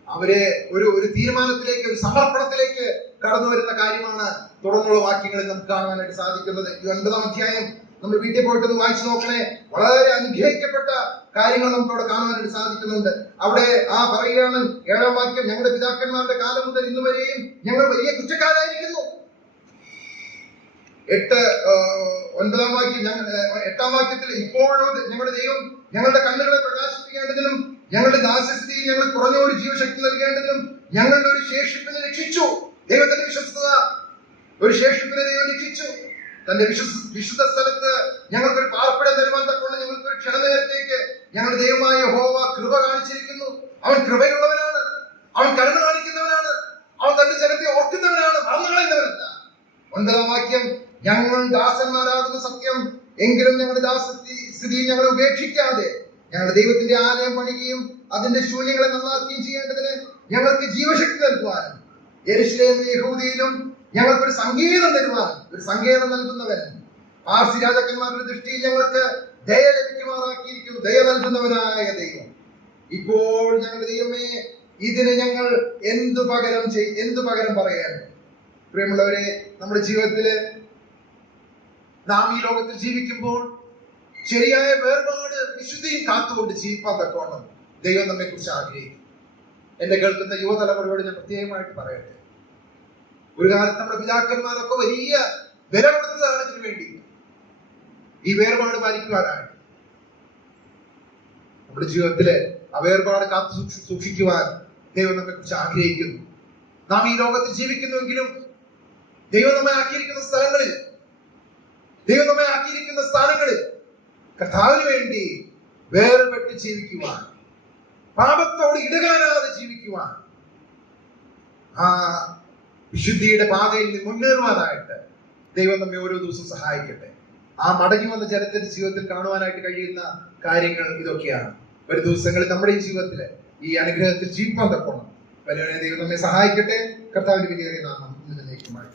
അവരെ ഒരു തീരുമാനത്തിലേക്ക്, ഒരു സമർപ്പണത്തിലേക്ക് കടന്നു വരുന്ന കാര്യമാണ് തുടർന്നുള്ള വാക്യങ്ങളിൽ നമുക്ക് കാണുവാനായിട്ട് സാധിക്കുന്നത്. ഈ 9-ാം അധ്യായം നമ്മൾ വീട്ടിൽ പോയിട്ടൊന്ന് വായിച്ചു നോക്കണേ. വളരെ അനുഗ്രഹിക്കപ്പെട്ട കാര്യങ്ങൾ നമുക്ക് അവിടെ കാണുവാനായിട്ട് സാധിക്കുന്നുണ്ട്. അവിടെ പറയുകയാണ് 7-ാം വാക്യം, ഞങ്ങളുടെ പിതാക്കന്മാരുടെ കാലം മുതൽ ഇന്ന് വരെയും ഞങ്ങൾ വലിയ കുറ്റക്കാരായിരിക്കുന്നു. 9-ാം വാക്യം, 8-ാം വാക്യത്തിൽ ഇപ്പോഴും ഞങ്ങളുടെ ദൈവം ഞങ്ങളുടെ കണ്ണുകളെ പ്രകാശിപ്പിക്കേണ്ടതിനും ഞങ്ങളുടെ ദാസ്യസ്ഥിതിയിൽ ഞങ്ങൾ കുറഞ്ഞൊരു ജീവശക്തി നൽകേണ്ടതിനും ഞങ്ങളുടെ ഒരു ശേഷിപ്പിനെ രക്ഷിച്ചു. ദൈവത്തിന്റെ വിശ്വസ്തത, ഒരു ശേഷിപ്പിനെ ദൈവം രക്ഷിച്ചു. തന്റെ വിശുദ്ധ സ്ഥലത്ത് ഞങ്ങൾക്കൊരു പാർപ്പിടം തരുവാൻ തക്കൊണ്ട് ഞങ്ങൾക്കൊരു ക്ഷണനേരത്തേക്ക് ഞങ്ങളുടെ ദൈവമായ യഹോവ കൃപ കാണിച്ചിരിക്കുന്നു. അവൻ കൃപയുള്ളവനാണ്, അവൻ കരുണ കാണിക്കുന്നവനാണ്, അവൻ തന്റെ ജനത്തെ ഓർക്കുന്നവനാണ്, മറന്നുകളയുന്നവനല്ല. 9-ാം വാക്യം, ഞങ്ങൾ ദാസന്മാരാകുന്ന സത്യം, എങ്കിലും ഞങ്ങളുടെ ദാസസ്ഥിതിയിൽ ഞങ്ങളെ ഉപേക്ഷിക്കാതെ ഞങ്ങളുടെ ദൈവത്തിന്റെ ആലയം പണിയുകയും അതിന്റെ ശൂന്യങ്ങളെ നന്നാക്കുകയും ചെയ്യേണ്ടതിന് ഞങ്ങൾക്ക് ജീവശക്തി നൽകുവാനും യെരൂശലേമിലും യഹൂദയിലും ഞങ്ങൾക്കൊരു സങ്കേതം തരുവാനും, ഒരു സങ്കേതം നൽകുന്നവൻ, പാർസി രാജാക്കന്മാരുടെ ദൃഷ്ടിയിൽ ഞങ്ങൾക്ക് ദയ ലഭിക്കുമാറാക്കിയിരിക്കുന്നു. ദയ നൽകുന്നവനായ ദൈവം. ഇപ്പോൾ ഞങ്ങളുടെ ദൈവമേ, ഇതിന് ഞങ്ങൾ എന്തു പകരം പറയാൻ? പ്രിയമുള്ളവരെ, നമ്മുടെ ജീവിതത്തില് നാം ഈ ലോകത്തിൽ ജീവിക്കുമ്പോൾ ശരിയായ വേർപാട്, വിശുദ്ധിയും കാത്തുകൊണ്ട് ജീവിക്കാൻ തക്കോണം ദൈവം നമ്മെ കുറിച്ച് ആഗ്രഹിക്കും. എന്റെ കേൾക്കുന്ന യുവതലമുറയോട് ഞാൻ പ്രത്യേകമായിട്ട് പറയട്ടെ, ഒരു കാലത്ത് നമ്മുടെ പിതാക്കന്മാരൊക്കെ വലിയ വില കൊടുത്തതാണ് ഇതിനു വേണ്ടി, ഈ വേർപാട് പാലിക്കുവാനാണ്. നമ്മുടെ ജീവിതത്തില് ആ വേർപാട് കാത്തു സൂക്ഷിക്കുവാൻ ദൈവം നമ്മെ കുറിച്ച് ആഗ്രഹിക്കുന്നു. നാം ഈ ലോകത്തിൽ ജീവിക്കുന്നുവെങ്കിലും ദൈവം നമ്മെ ആക്കിയിരിക്കുന്ന സ്ഥലങ്ങളിൽ, ദൈവം നമ്മെ ആക്കിയിരിക്കുന്ന സ്ഥാനങ്ങളിൽ കർത്താവിന് വേണ്ടി വേർപെട്ട് ജീവിക്കുവാൻ, പാപത്തോട് ഇടകലരാതെ ജീവിക്കുവാൻ, ആ വിശുദ്ധിയുടെ പാതയിൽ മുന്നേറുവാനായിട്ട് ദൈവം നമ്മെ ഓരോ ദിവസവും സഹായിക്കട്ടെ. ആ മടങ്ങി വന്ന ജനത്തിന്റെ ജീവിതത്തിൽ കാണുവാനായിട്ട് കഴിയുന്ന കാര്യങ്ങൾ ഇതൊക്കെയാണ്. ഒരു ദിവസങ്ങളിൽ നമ്മുടെ ഈ ജീവിതത്തില് ഈ അനുഗ്രഹത്തിൽ ജീവിക്കാൻ തക്കോണം വലിയ ദൈവം നമ്മെ സഹായിക്കട്ടെ. കർത്താവിന്റെ വലിയ നാമം ഇന്നേക്കുമായി.